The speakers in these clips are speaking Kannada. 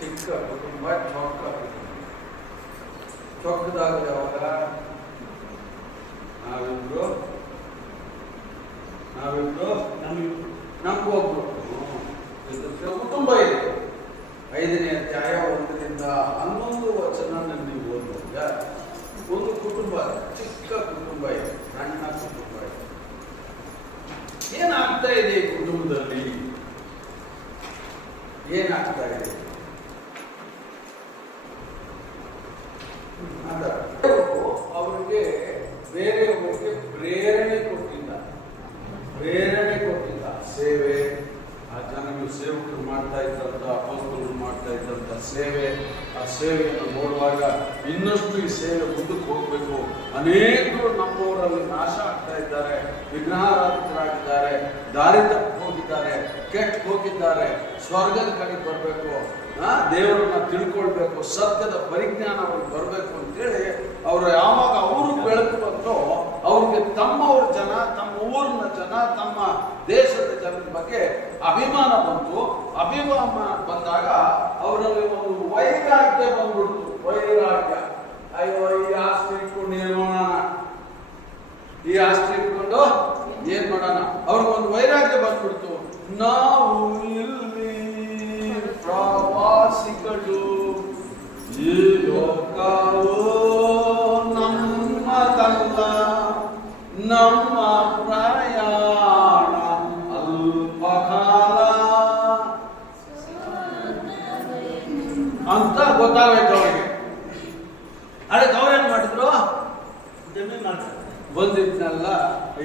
ಚಿಕ್ಕ ಕುಟುಂಬ, ಚೊಕ್ಕ ಕುಟುಂಬ. ಚೊಕ್ಕದಾಗ ಯಾವಾಗ ನಾವಿಬ್ರು ನಮ್ಗೊಬ್ರು ಕುಟುಂಬ ಇದೆ. 5ನೇ ಅಧ್ಯಾಯ 1ರಿಂದ 11 ವಚನ ನೀವು ಓದಿದಾಗ ಒಂದು ಕುಟುಂಬ, ಚಿಕ್ಕ ಕುಟುಂಬ ಇದೆ, ಸಣ್ಣ ಕುಟುಂಬ ಇದೆ. ಏನಾಗ್ತಾ ಇದೆ ಈ ಕುಟುಂಬದಲ್ಲಿ? ಏನಾಗ್ತಾ ಇದೆ? ಅವರಿಗೆ ಬೇರೆಯವರಿಗೆ ಪ್ರೇರಣೆ ಕೊಟ್ಟಿಲ್ಲ. ಸೇವೆ, ಆ ಜನಗಳು ಸೇವಕರು ಮಾಡ್ತಾ ಇದ್ದಂತ, ಅಪೊಸ್ತಲರು ಮಾಡ್ತಾ ಇದ್ದಂತ ಸೇವೆ, ಆ ಸೇವೆಯನ್ನು ನೋಡುವಾಗ ಇನ್ನಷ್ಟು ಈ ಸೇವೆ ಮುಂದಕ್ಕೆ ಹೋಗ್ಬೇಕು. ಅನೇಕರು ನಮ್ಮೂರಲ್ಲಿ ನಾಶ ಆಗ್ತಾ ಇದ್ದಾರೆ, ವಿಗ್ರಹಾರಾಧಕರಾಗಿದ್ದಾರೆ, ದಾರಿ ತಪ್ಪಿ ಹೋಗಿದ್ದಾರೆ, ಕೆಟ್ಟು ಹೋಗಿದ್ದಾರೆ. ಸ್ವರ್ಗದ ಕಡೆಗೆ ಬರಬೇಕು, ದೇವರನ್ನ ತಿಳ್ಕೊಳ್ಬೇಕು, ಸತ್ಯದ ಪರಿಜ್ಞಾನ ಅವ್ರಿಗೆ ಬರಬೇಕು ಅಂತೇಳಿ ಅವರು ಯಾವಾಗ ಅವರು ಬೆಳಕು ಬಂತೋ ಅವ್ರಿಗೆ ತಮ್ಮವ್ರ ಜನ, ತಮ್ಮ ಊರಿನ ಜನ, ತಮ್ಮ ದೇಶದ ಜನರ ಬಗ್ಗೆ ಅಭಿಮಾನ ಬಂತು. ಅಭಿಮಾನ ಬಂದಾಗ ಅವರಲ್ಲಿ ಒಂದು ವೈರಾಗ್ಯ ಬಂದ್ಬಿಡ್ತು. ವೈರಾಗ್ಯ, ಅಯ್ಯೋ ಈ ಆಸ್ತಿ ಇಟ್ಕೊಂಡು ಏನ್ ಮಾಡೋಣ, ಈ ಆಸ್ತಿ ಇಟ್ಕೊಂಡು ಏನ್ ಮಾಡೋಣ, ಅವ್ರಿಗೊಂದು ವೈರಾಗ್ಯ ಬಂದ್ಬಿಡ್ತು. ನಾವು ಇಲ್ಲಿ ಪ್ರವಾಸಿಗಳು, ಈ ಲೋಕವು ನಮ್ಮದಲ್ಲ, ನಮ್ಮ ಪ್ರಯಾಣ ಅಲ್ಪಕಾಲ ಅಂತ ಗೊತ್ತಾಗೈತೆ ಅವರಿಗೆ. ಅದಕ್ಕೆ ಅವ್ರೇನ್ ಮಾಡಿದ್ರು, ಬಂದಿದ್ನೆಲ್ಲ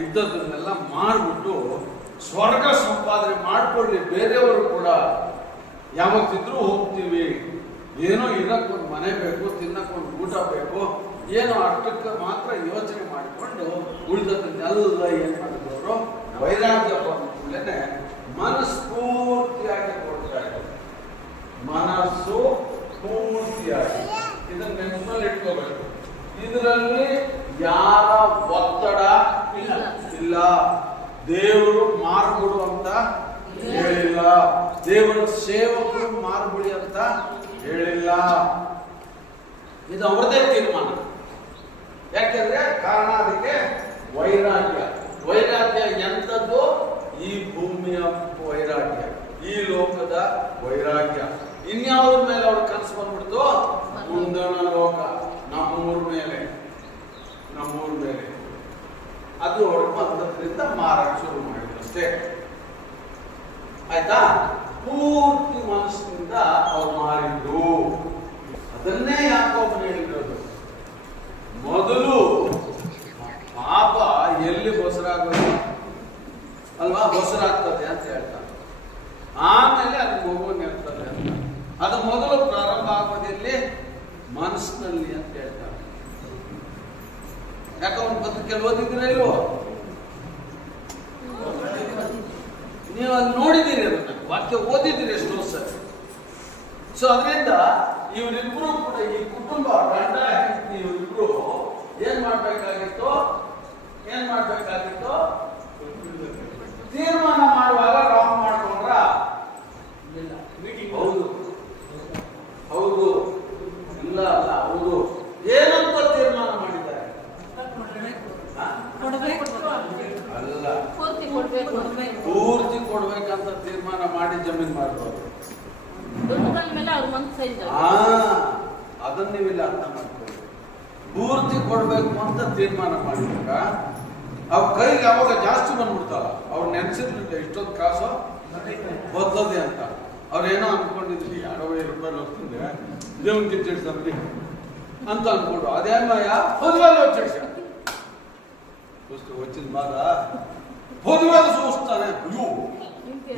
ಇದ್ದದನ್ನೆಲ್ಲ ಮಾರ್ಬಿಟ್ಟು ಸ್ವರ್ಗ ಸಂಪಾದನೆ ಮಾಡ್ಕೊಳ್ಳಿ, ಬೇರೆಯವರು ಕೂಡ ಯಾವತ್ತಿದ್ರು ಹೋಗ್ತೀವಿ, ಏನೋ ಇರಕ್ಕೊಂದು ಮನೆ ಬೇಕು, ತಿನ್ನಕ್ಕೊಂದು ಊಟ ಬೇಕು, ಏನೋ ಅಷ್ಟಕ್ಕೆ ಮಾತ್ರ ಯೋಚನೆ ಮಾಡಿಕೊಂಡು ಉಳಿದದನ್ನೆಲ್ಲ ಏನ್ ಮಾಡಿದವರು ವೈರಾಗ್ಯ ಬಂದ್ಮೇಲೆ ಮನಸ್ಫೂರ್ತಿಯಾಗಿ ಕೊಡ್ತಾ ಇದ್ದಾರೆ. ಮನಸ್ಸು ಪೂರ್ತಿಯಾಗಿ ಇದನ್ನ ನೆನಪಲ್ಲಿ ಇಟ್ಕೋಬೇಕು. ಇದರಲ್ಲಿ ಯಾರ ಒತ್ತಡ ಇಲ್ಲ. ದೇವರು ಮಾರ್ಬಿಡು ಅಂತ ಹೇಳಿಲ್ಲ, ದೇವರ ಸೇವಕರು ಮಾರ್ಬಿಡಿ ಅಂತ ಹೇಳಿಲ್ಲ. ಇದು ಅವರದೇ ತೀರ್ಮಾನ. ಯಾಕೆಂದ್ರೆ ಕಾರಣ ಅದಕ್ಕೆ ವೈರಾಗ್ಯ. ವೈರಾಗ್ಯ ಎಂಥದ್ದು? ಈ ಭೂಮಿಯ ವೈರಾಗ್ಯ, ಈ ಲೋಕದ ವೈರಾಗ್ಯ. ಇನ್ಯಾವ್ರ ಮೇಲೆ ಅವ್ರ ಕನಸು ಬಂದ್ಬಿಡ್ತು? ಮುಂದಣ ಲೋಕ, ನಮ್ಮೂರ ಮೇಲೆ. ಅದು ಅವ್ರ ಬಂದದ್ರಿಂದ ಮಾರಕ್ಕೆ ಶುರು ಮಾಡಿದ್ರು ಅಷ್ಟೇ. ಆಯ್ತಾ? ಪೂರ್ತಿ ಮನಸ್ಸಿನಿಂದ ಅವ್ರು ಮಾರಿದ್ರು. ಅದನ್ನೇ ಯಾಕೋಬನು ಹೇಳಿರೋದು, ಮೊದಲು ಪಾಪ ಎಲ್ಲಿ ಬಸರಾಗೋದು ಅಲ್ವಾ, ಬಸರಾಗ್ತದೆ ಅಂತ ಹೇಳ್ತಾರೆ. ಆಮೇಲೆ ಅದು ಮಗುವನ್ನು ಇರ್ತದೆ ಅಂತ. ಅದು ಮೊದಲು ಪ್ರಾರಂಭ ಆಗೋದಿಲ್ಲಿ ಮನಸ್ಸಿನಲ್ಲಿ ಅಂತ ಹೇಳ್ತಾರೆ. ಯಾಕಂದ್ರೆ ಬದುಕಲ್ಲಿ ಓದಿದ್ರೆ ಇಲ್ವೋ ನೀವು ಅಲ್ಲಿ ನೋಡಿದ್ದೀರಿ, ಅದನ್ನ ವಾಕ್ಯ ಓದಿದ್ದೀರಿ ಎಷ್ಟೋ ಸರಿ. ಸೊ ಅದರಿಂದ ಇವರಿಬ್ರು ಕೂಡ, ಈ ಕುಟುಂಬ ಗಂಡ ಹೆಂಡತಿ ಇವರಿಬ್ರು ಏನ್ ಮಾಡ್ಬೇಕಾಗಿತ್ತು? ತೀರ್ಮಾನ ಮಾಡುವಾಗ ರಾಂಗ್ ಮಾಡ್ಕೊಂಡ್ರ? ಹೌದು ಇಲ್ಲ ಅಲ್ಲ, ಹೌದು. ಏನಂತ ತೀರ್ಮಾನ ಮಾಡಿದ್ದಾರೆ? ಅಲ್ಲ, ಪೂರ್ತಿ ಕೊಡ್ಬೇಕಂತ ತೀರ್ಮಾನ ಮಾಡಿ ಜಮೀನ್ ಮಾಡ್ಬೋದು. ಅದನ್ನ ನೀವಿಲ್ಲ ಅರ್ಥ ಮಾಡ್ಕೊಳ್ಳಿ. ಪೂರ್ತಿ ಕೊಡ್ಬೇಕು ಅಂತ ತೀರ್ಮಾನ ಮಾಡಿದಾಗ ಅವ್ರ ಕೈಗೆ ಯಾವಾಗ ಜಾಸ್ತಿ ಬಂದ್ಬಿಡ್ತಾರ, ಅವ್ರು ನೆನ್ಸಿರ್ಲಿಲ್ಲ ಇಷ್ಟೊಂದು ಕಾಸು ಬರ್ತದೆ ಅಂತ. ಅವ್ರೇನೋ ಅನ್ಕೊಂಡಿದ್ರಿ, 60,000 ರೂಪಾಯಿ ಹೋಗ್ತಿದ್ರೆ ದೇವನ್ ಕಿಚ್ಚಿಡ್ತಾನೆ ಅಂತ ಅನ್ಕೊಂಡು ಅದೇಮಯ್ಯ ಹೊದ್ವಾದ వచ్చిన బాధ పొదివేళ చూస్తానే. అయ్యో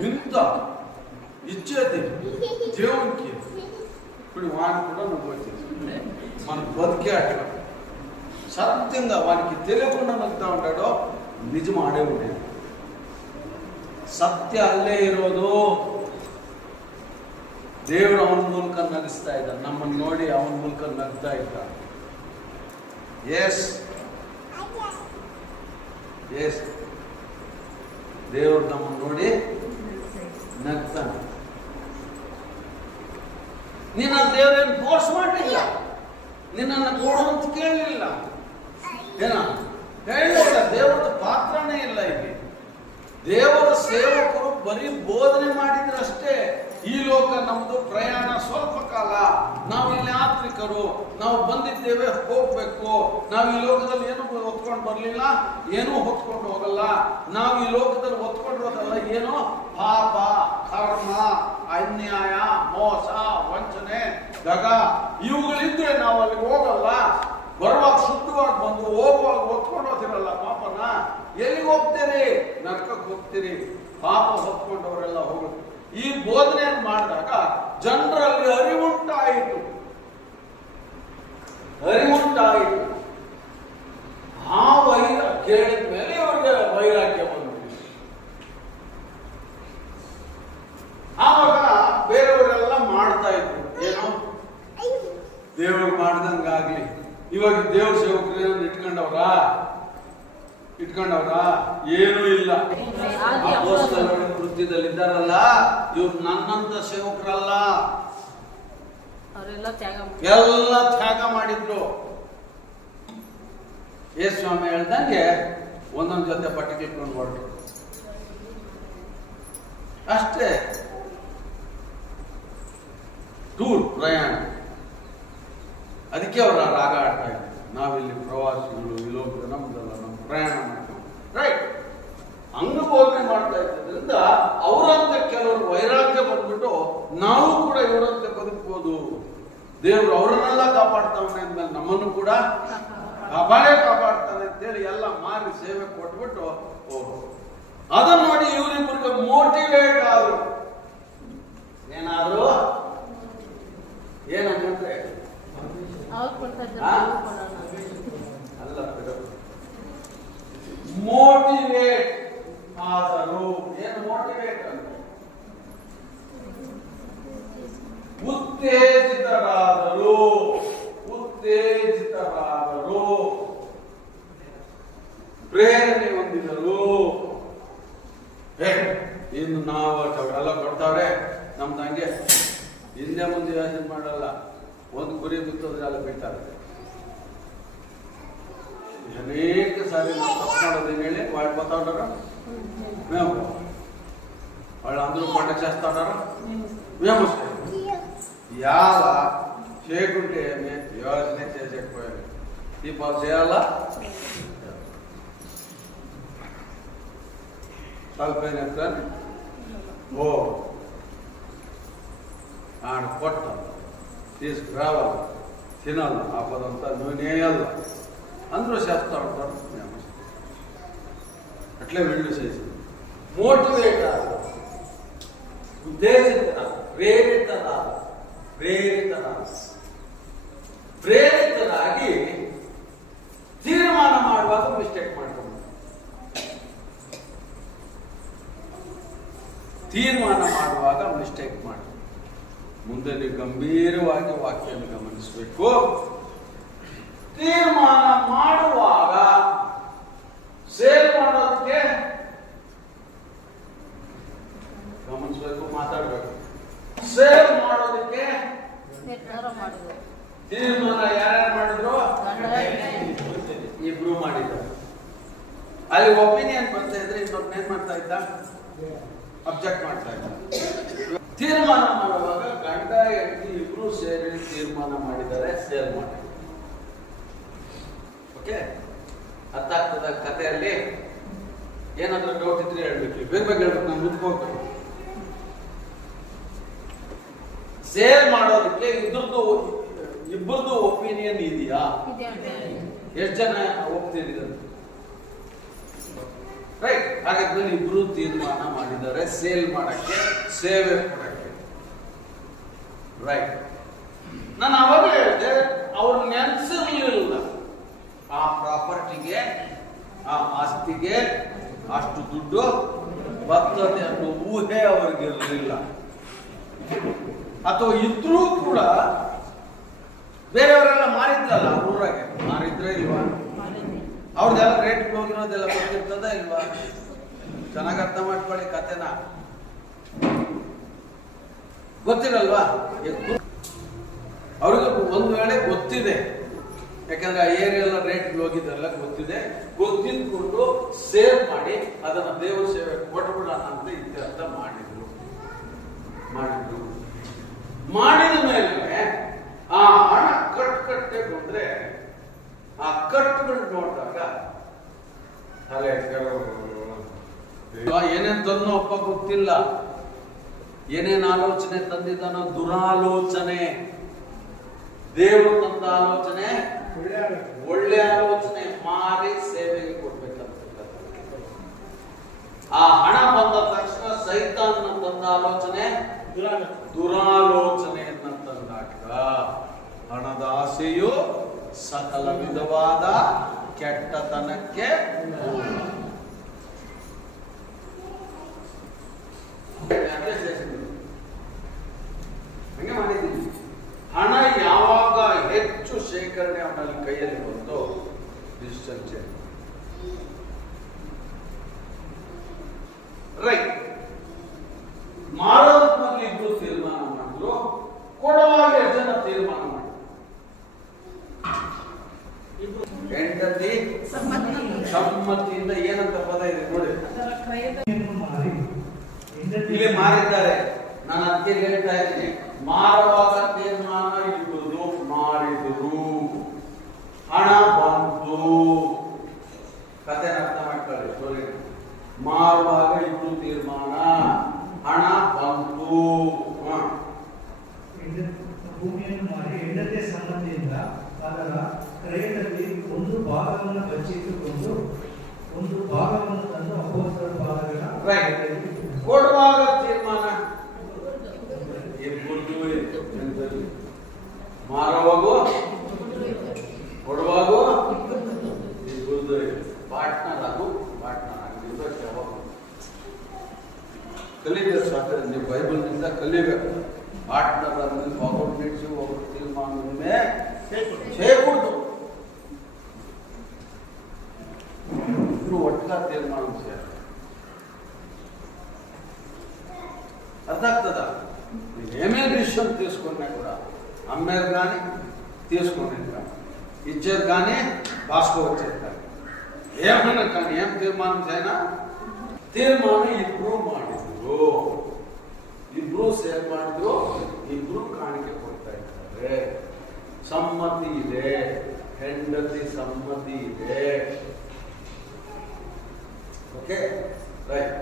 ఇంత ఇచ్చేది దేవునికి. ఇప్పుడు వాడిని కూడా నువ్వు వచ్చేసి మన బతికే అక్కడ సత్యంగా వానికి తెలియకుండా నగ్గుతా ఉంటాడో నిజం ఆడే ఉండేది. ಸತ್ಯ ಅಲ್ಲೇ ಇರೋದು. ದೇವರು ಅವನ ಮೂಲಕ ನಗಿಸ್ತಾ ಇದ್ದ, ನಮ್ಮನ್ನು ನೋಡಿ ಅವನ ಮೂಲಕ ನಗ್ತಾ ಇದ್ದ. ಎಸ್ ಎಸ್ ದೇವರು ನಮ್ಮನ್ನು ನೋಡಿ ನಗ್ತಾನೆ. ನಿನ್ನ ದೇವರೇನು ಫೋರ್ಸ್ ಮಾಡಲಿಲ್ಲ, ನಿನ್ನನ್ನು ಕೊಡು ಅಂತ ಕೇಳಲಿಲ್ಲ, ಏನ ಹೇಳಲಿಲ್ಲ. ದೇವರದ ಪಾತ್ರನೇ ಇಲ್ಲ ಇಲ್ಲಿ. ದೇವರ ಸೇವಕರು ಬರೀ ಬೋಧನೆ ಮಾಡಿದ್ರಷ್ಟೇ. ಈ ಲೋಕ ನಮ್ದು ಪ್ರಯಾಣ ಸ್ವಲ್ಪ ಕಾಲ, ನಾವು ಇಲ್ಲಿ ಯಾತ್ರಿಕರು, ನಾವು ಬಂದಿದ್ದೇವೆ, ಹೋಗ್ಬೇಕು. ನಾವು ಈ ಲೋಕದಲ್ಲಿ ಏನು ಹೊತ್ಕೊಂಡು ಬರ್ಲಿಲ್ಲ, ಏನೂ ಹೊತ್ಕೊಂಡು ಹೋಗಲ್ಲ. ನಾವು ಈ ಲೋಕದಲ್ಲಿ ಹೊತ್ಕೊಂಡಿರೋದಲ್ಲ ಏನೋ ಪಾಪ, ಕರ್ಮ, ಅನ್ಯಾಯ, ಮೋಸ, ವಂಚನೆ, ದಗ ಇವುಗಳಿದ್ರೆ ನಾವು ಅಲ್ಲಿಗೆ ಹೋಗಲ್ಲ. ಬರುವಾಗ ಶುದ್ಧವಾಗಿ ಬಂದು ಹೋಗುವಾಗ ಹೊತ್ಕೊಂಡು ಹೋಗ್ತಿರಲ್ಲ ಪಾಪನ. ಎಲ್ಲಿಗೆ ಹೋಗ್ತೀರಿ? ನರಕಕ್ಕೆ ಹೋಗ್ತೀರಿ. ಪಾಪ ಹೊತ್ಕೊಂಡವರೆಲ್ಲ ಹೋಗುತ್ತೆ. ಈ ಬೋಧನೆಯನ್ನು ಮಾಡಿದಾಗ ಜನರಲ್ಲಿ ಅರಿವುಂಟಾಯಿತು. ಆ ಕೇಳಿದ ಮೇಲೆ ಅವರಿಗೆ ವೈರಾಗ್ಯ ಬಂದ್ಬಿಟ್ಟು ಆವಾಗ ಬೇರೆಯವರೆಲ್ಲ ಮಾಡ್ತಾ ಇದ್ರು. ಏನು ದೇವರು ಮಾಡ್ದಂಗಾಗ್ಲಿ. ಇವಾಗ ದೇವ್ರ ಸೇವಕರನ್ನ ಇಟ್ಕೊಂಡವ್ರ ಏನೂ ಇಲ್ಲ. ಅಪೊಸ್ತಲರ ಕೃತ್ಯದಲ್ಲಿ ಇದ್ದಾರಲ್ಲ, ಇವ್ರು ನನ್ನಂತ ಸೇವಕರಲ್ಲ, ಎಲ್ಲ ತ್ಯಾಗ ಮಾಡಿದ್ರು. ಯೇಸು ಸ್ವಾಮಿ ಹೇಳ್ದಂಗೆ ಒಂದೊಂದ್ ಜೊತೆ ಬಟ್ಟೆ ಕಿತ್ಕೊಂಡು ಹೊರಟರು ಅಷ್ಟೇ. ಟೂರ್ ಪ್ರಯಾಣ. ಅದಕ್ಕೆ ಅವರ ರಾಗ ಆಡ್ತಾ ಇದ್ರು. ನಾವಿಲ್ಲಿ ಪ್ರವಾಸಿಗಳು, ಈ ಲೋಕ ನಮ್ದಲ್ಲ, ನಮ್ಮ ಪ್ರಯಾಣ ಮಾಡ್ತೀವಿ, ರೈಟ್? ಹಂಗ ಬೋಧನೆ ಮಾಡ್ತಾ ಇದ್ದರಿಂದ ಅವರಂತೆ ಕೆಲವರು ವೈರಾಗ್ಯ ಬಂದ್ಬಿಟ್ಟು ನಾವು ಕೂಡ ಇವರಂತೆ ಬದುಕಬಹುದು, ದೇವರು ಅವರನ್ನೆಲ್ಲ ಕಾಪಾಡ್ತಾವನೆ ಅಂದ್ಮೇಲೆ ನಮ್ಮನ್ನು ಕೂಡ ಕಾಪಾಡ್ತಾನೆ ಅಂತೇಳಿ ಎಲ್ಲ ಮಾರಿ ಸೇವೆ ಕೊಟ್ಬಿಟ್ಟು ಹೋಗು. ಅದನ್ನ ನೋಡಿ ಇವರಿಬ್ಬರಿಗೆ ಮೋಟಿವೇಟ್ ಆದ್ರು. ಏನಾದ್ರು ಏನಂದ್ರೆ ಅಲ್ಲ, ಮೋಟಿವೇಟ್ ಆದರು. ಏನು ಮೋಟಿವೇಟ್ ಅಂದ್ರೆ ಉತ್ತೇಜಿತರಾದರು. ಪ್ರೇರಣೆ ಹೊಂದಿದರು. ಇನ್ನು ನಾವು ಅವರೆಲ್ಲ ಕೊಡ್ತಾವ್ರೆ, ನಮ್ದು ಹಂಗೆ ಹಿಂದೆ ಮುಂದೆ ಯೋಚನೆ ಮಾಡಲ್ಲ. ಒಂದು ಗುರಿ ಬಿತ್ತೋದ್ರೆ ಎಲ್ಲ ಬಿಡ್ತಾರೆ. ಅನೇಕ ಸಾರಿ ನಾವು ತಪ್ಪು ಮಾಡೋದೇನು ಹೇಳಿ వాళ్ళు పోతా ఉంటారు, మేము వాళ్ళు అందరూ పంట చేస్తా ఉంటారు, మేము ఇవాళ చేయకుంటే యోచనే చేసేకపోయారు. దీపాలు చేయాలా, తలపైన ఓ ఆడ పొట్ట తీసుకురావాలి, తినాలి, ఆ పదంతా నూనె వేయాలి, అందరూ చేస్తూ ఉంటారు. మేము అట్లే వీళ్ళు చేసి మోటివేట్, ఉద్దేశిత, ಪ್ರೇರಿತರಾಗಿ ತೀರ್ಮಾನ ಮಾಡುವಾಗ ಮಿಸ್ಟೇಕ್ ಮಾಡ್ಕೊಂಡು, ಮುಂದೆ ನೀವು ಗಂಭೀರವಾಗಿ ವಾಕ್ಯವನ್ನು ಗಮನಿಸಬೇಕು. ತೀರ್ಮಾನ ಮಾಡುವಾಗ ಸೇಲ್ ಮಾಡೋದಕ್ಕೆ ಗಮನಿಸಬೇಕು, ಮಾತಾಡಬೇಕು. ಸೇಲ್ ಮಾಡೋದಕ್ಕೆ ತೀರ್ಮಾನ ಯಾರ್ಯಾರು ಮಾಡಿದ್ರು? ಇಬ್ರು ಮಾಡಿದ್ದಾರೆ. ಅಲ್ಲಿ ಒಪಿನಿಯನ್ ಬರ್ತಾ ಇದ್ರೆ ಇನ್ನೊಬ್ಬ ಏನ್ ಮಾಡ್ತಾ ಇದ್ದ? ಅಬ್ಜೆಕ್ಟ್ ಮಾಡ್ತಾ ಇದ್ದ. ತೀರ್ಮಾನ ಮಾಡುವಾಗ ಗಂಡ ಹೆಂಡತಿ ಇಬ್ರು ಸೇರಿ ತೀರ್ಮಾನ ಮಾಡಿದ್ದಾರೆ, ಸೇಲ್ ಮಾಡಿ. ಓಕೆ, ಅರ್ಥ ಆಗ್ತದ? ಕಥೆಯಲ್ಲಿ ಏನಾದ್ರೂ ಡೌಟ್ ಇದ್ರೆ ಹೇಳ್ಬೇಕು, ಬೇಗ ಹೇಳ್ಬೇಕು, ನಾನು ಮುಂದಕ್ಕೆ ಹೋಗ್ಬೇಕು. ಸೇಲ್ ಮಾಡೋದಕ್ಕೆ ಇಬ್ಬರದು ಒಪಿನಿಯನ್ ಇದೆಯಾ? ಎಷ್ಟು ಜನ ಒಪ್ತೀರಿ? ರೈಟ್. ಹಾಗಾದ್ರೆ ಇಬ್ರು ತೀರ್ಮಾನ ಮಾಡಿದ್ದಾರೆ ಸೇಲ್ ಮಾಡಕ್ಕೆ, ಸೇವೆ ಕೊಡಕ್ಕೆ. ರೈಟ್. ನಾನು ಅವಾಗ ಹೇಳಿದೆ, ಅವ್ರು ನೆನ್ಸಿರ್ಲಿಲ್ಲ ಆ ಪ್ರಾಪರ್ಟಿಗೆ, ಆ ಆಸ್ತಿಗೆ ಅಷ್ಟು ದುಡ್ಡು ಬರ್ತದೆ ಅನ್ನೋ ಊಹೆ ಅವ್ರಿಗಿರಲಿಲ್ಲ. ಅಥವಾ ಇದ್ರೂ ಕೂಡ ಬೇರೆಯವರೆಲ್ಲ ಮಾರಿದ್ರಲ್ಲ, ಊರಾಗೆ ಮಾರಿದ್ರೆ ಇಲ್ವಾ? ಅವ್ರದ್ದೆಲ್ಲ ರೇಟ್ ಹೋಗಿರೋದೆಲ್ಲ ಗೊತ್ತಿರ್ತದ ಇಲ್ವಾ? ಚೆನ್ನಾಗಿ ಅರ್ಥ ಮಾಡ್ಕೊಳ್ಳಿ ಕತೆನ, ಗೊತ್ತಿರಲ್ವಾ? ಅವ್ರಿಗೆ ಒಂದು ವೇಳೆ ಗೊತ್ತಿದೆ, ಯಾಕಂದ್ರೆ ಆ ಏರಿಯೆಲ್ಲ ರೇಟ್ ಹೋಗಿದ್ದೆಲ್ಲ ಗೊತ್ತಿದೆ, ಗೊತ್ತಿದ್ಕೊಂಡು ಸೇವ್ ಮಾಡಿ ಅದನ್ನ ದೇವರ ಸೇವೆ ಕೊಟ್ಬಿಡೋಣ ಅಂತ ಇತ್ಯರ್ಥ ಮಾಡಿದ್ರು. ಮಾಡಿದ ಮೇಲೆ ಆ ಹಣ ಕಟ್ಟೆ ಬಂದ್ರೆ ಆ ಕಟ್ಟುಗಳು ನೋಡಿದಾಗ ತಲೆ ಏನೇನ್ ತಂದೋ ಅಪ್ಪ ಗೊತ್ತಿಲ್ಲ, ಏನೇನ್ ಆಲೋಚನೆ ತಂದಿದ್ದಾನೋ ದುರಾಲೋಚನೆ. ದೇವರು ತಂದ ಆಲೋಚನೆ ಒಳ್ಳೆ ಆಲೋಚನೆ, ಮಾರಿ ಸೇವೆಗೆ ಕೊಡ್ಬೇಕಂತ. ಆ ಹಣ ಬಂದ ತಕ್ಷಣ ಸೈತಾನ ತಂದ ಆಲೋಚನೆ ದುರಾಲೋಚನೆಯನ್ನ ತಂದಾಗ ಹಣದ ಆಸೆಯು ಸಕಲ ವಿಧವಾದ ಕೆಟ್ಟತನಕ್ಕೆ ಹಂಗೆ ಮಾಡಿದ್ದೀನಿ. ಹಣ ಯಾವಾಗ ಹೆಚ್ಚು ಶೇಖರಣೆ ಅವನಲ್ಲಿ ಕೈಯಲ್ಲಿ ಬಂತು, ಡಿಸಿಷನ್ ಚೇಂಜ್. ರೈಟ್. ಮಾರೋದ್ರಲ್ಲಿ ಇಬ್ರು ತೀರ್ಮಾನ ಮಾಡಿದ್ರು, ಕೊಡುವಾಗ ಎಷ್ಟು ಜನ ತೀರ್ಮಾನ ಮಾಡಿದ್ರು? ಹೆಂಡತಿ ಸಮ್ಮತಿಯಿಂದ. ಏನಂತ ಪದ ಇದೆ ನೋಡಿ, ಇಲ್ಲಿ ಮಾರಿದ್ದಾರೆ. ನಾನು ಅದಕ್ಕೆ ಹೇಳ್ತಾ ಇದ್ದೀನಿ, ಮಾರುವಾಗ ತೀರ್ಮಾನ ಇಬ್ಬರು ಮಾಡಿದ್ರು, ಹಣ ಬಂತು. ಕಥೆ ಅರ್ಥ ಮಾಡ್ಕೊಳ್ಳಿ, ಸ್ಟೋರಿ. ಮಾರುವಾಗ ಇಬ್ರು ತೀರ್ಮಾನ, ಹಣ ಬಂತು. ಭೂಮಿಯನ್ನು ಮಾರಿ ಹೆಂಡತಿಯ ಸಮ್ಮತಿಯಿಂದ ಅದರ ಕ್ರಯದಲ್ಲಿ ಒಂದು ಭಾಗವನ್ನು ಬಚ್ಚಿಟ್ಟುಕೊಂಡು ಒಂದು ಭಾಗವನ್ನು ತಂದು ಅಪೋಸ್ತರ ಭಾಗಗಳ ಕೊಡುವಾಗ ತೀರ್ಮಾನ ಮಾರುವಾಗೋ ಕೊಡುವಾಗೋ ಪಾರ್ಟ್ನರ್ ಅದು ಪಾರ್ಟ್ನರ್ ಆಗಿರ್ಬೇಕು. ಯಾವಾಗ ಕಲಿಬೇಕು ಸಾಕು, ನೀವು ಬೈಬಲ್ನಿಂದ ಕಲಿಬೇಕು. ಪಾರ್ಟ್ನರ್ ಅಂದ್ರೆ ಒಬ್ಬರು ತೀರ್ಮಾನವನ್ನೇ ಸೇರ್ಕೊಡ್ತು. ಇಬ್ರು ಒಟ್ಟಿಗೆ ತೀರ್ಮಾನ ಸೇರ అర్థం కదా. ఏమేమి డిసిషన్ తీసుకున్నా కూడా అమ్మేది కానీ తీసుకునేది కానీ ఇచ్చేది కానీ బాసుకోవచ్చేది కానీ ఏమన్నా కానీ ఏం తీర్మానం చేయనా ತೀರ್ಮಾನ ಇಬ್ರು ಮಾಡಿದ್ರು, ಇಬ್ರು ಸೇರ್ ಮಾಡಿದ್ರು, ಇಬ್ರು ಕಾಣಿಕೆ ಕೊಡ್ತಾ ಇದ್ದಾರೆ. ಸಮ್ಮತಿ ಇದೆ, ಹೆಂಡತಿ ಸಮ್ಮತಿ ಇದೆ. Okay right.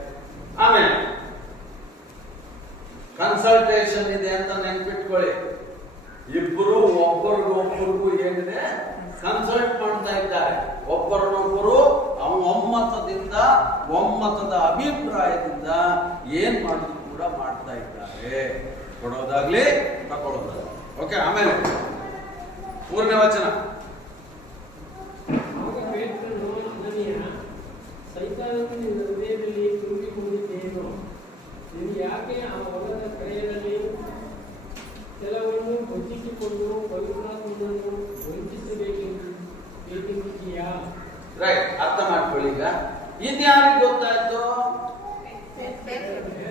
ಆಮೇಲೆ ಕನ್ಸಲ್ಟೇಷನ್ ಇದೆ ಅಂತ ನೆನ್ಪಿಟ್ಕೊಳ್ಳಿ. ಇಬ್ರು ಒಬ್ಬರಿಗೊಬ್ಬರಿಗೂ ಏನಿದೆ ಕನ್ಸಲ್ಟ್ ಮಾಡ್ತಾ ಇದ್ದಾರೆ. ಒಬ್ಬರನ್ನೊಬ್ಬರು ಒಮ್ಮತದ ಅಭಿಪ್ರಾಯದಿಂದ ಏನ್ ಮಾಡಿದ್ರು ಕೂಡ ಮಾಡ್ತಾ ಇದ್ದಾರೆ. ಕೊಡೋದಾಗ್ಲಿ ತಗೊಳ್ಳೋದಾಗ್ಲಿ. ಓಕೆ. ಆಮೇಲೆ 3ನೇ ವಚನ. ಯಾಕೆ ಆ ಹೊಲದ ಕ್ರಯದಲ್ಲಿ ಕೆಲವನ್ನು ಬಚ್ಚಿಟ್ಟುಕೊಂಡು ಪವಿತ್ರಾತ್ಮನನ್ನು ವಂಚಿಸಬೇಕೆಂದಿದ್ದೀಯಾ? ರೈಟ್. ಅರ್ಥ ಮಾಡ್ಕೊಳ್ಳಿ. ಈಗ ಇದು ಯಾರಿಗೆ ಗೊತ್ತಾಯ್ತು?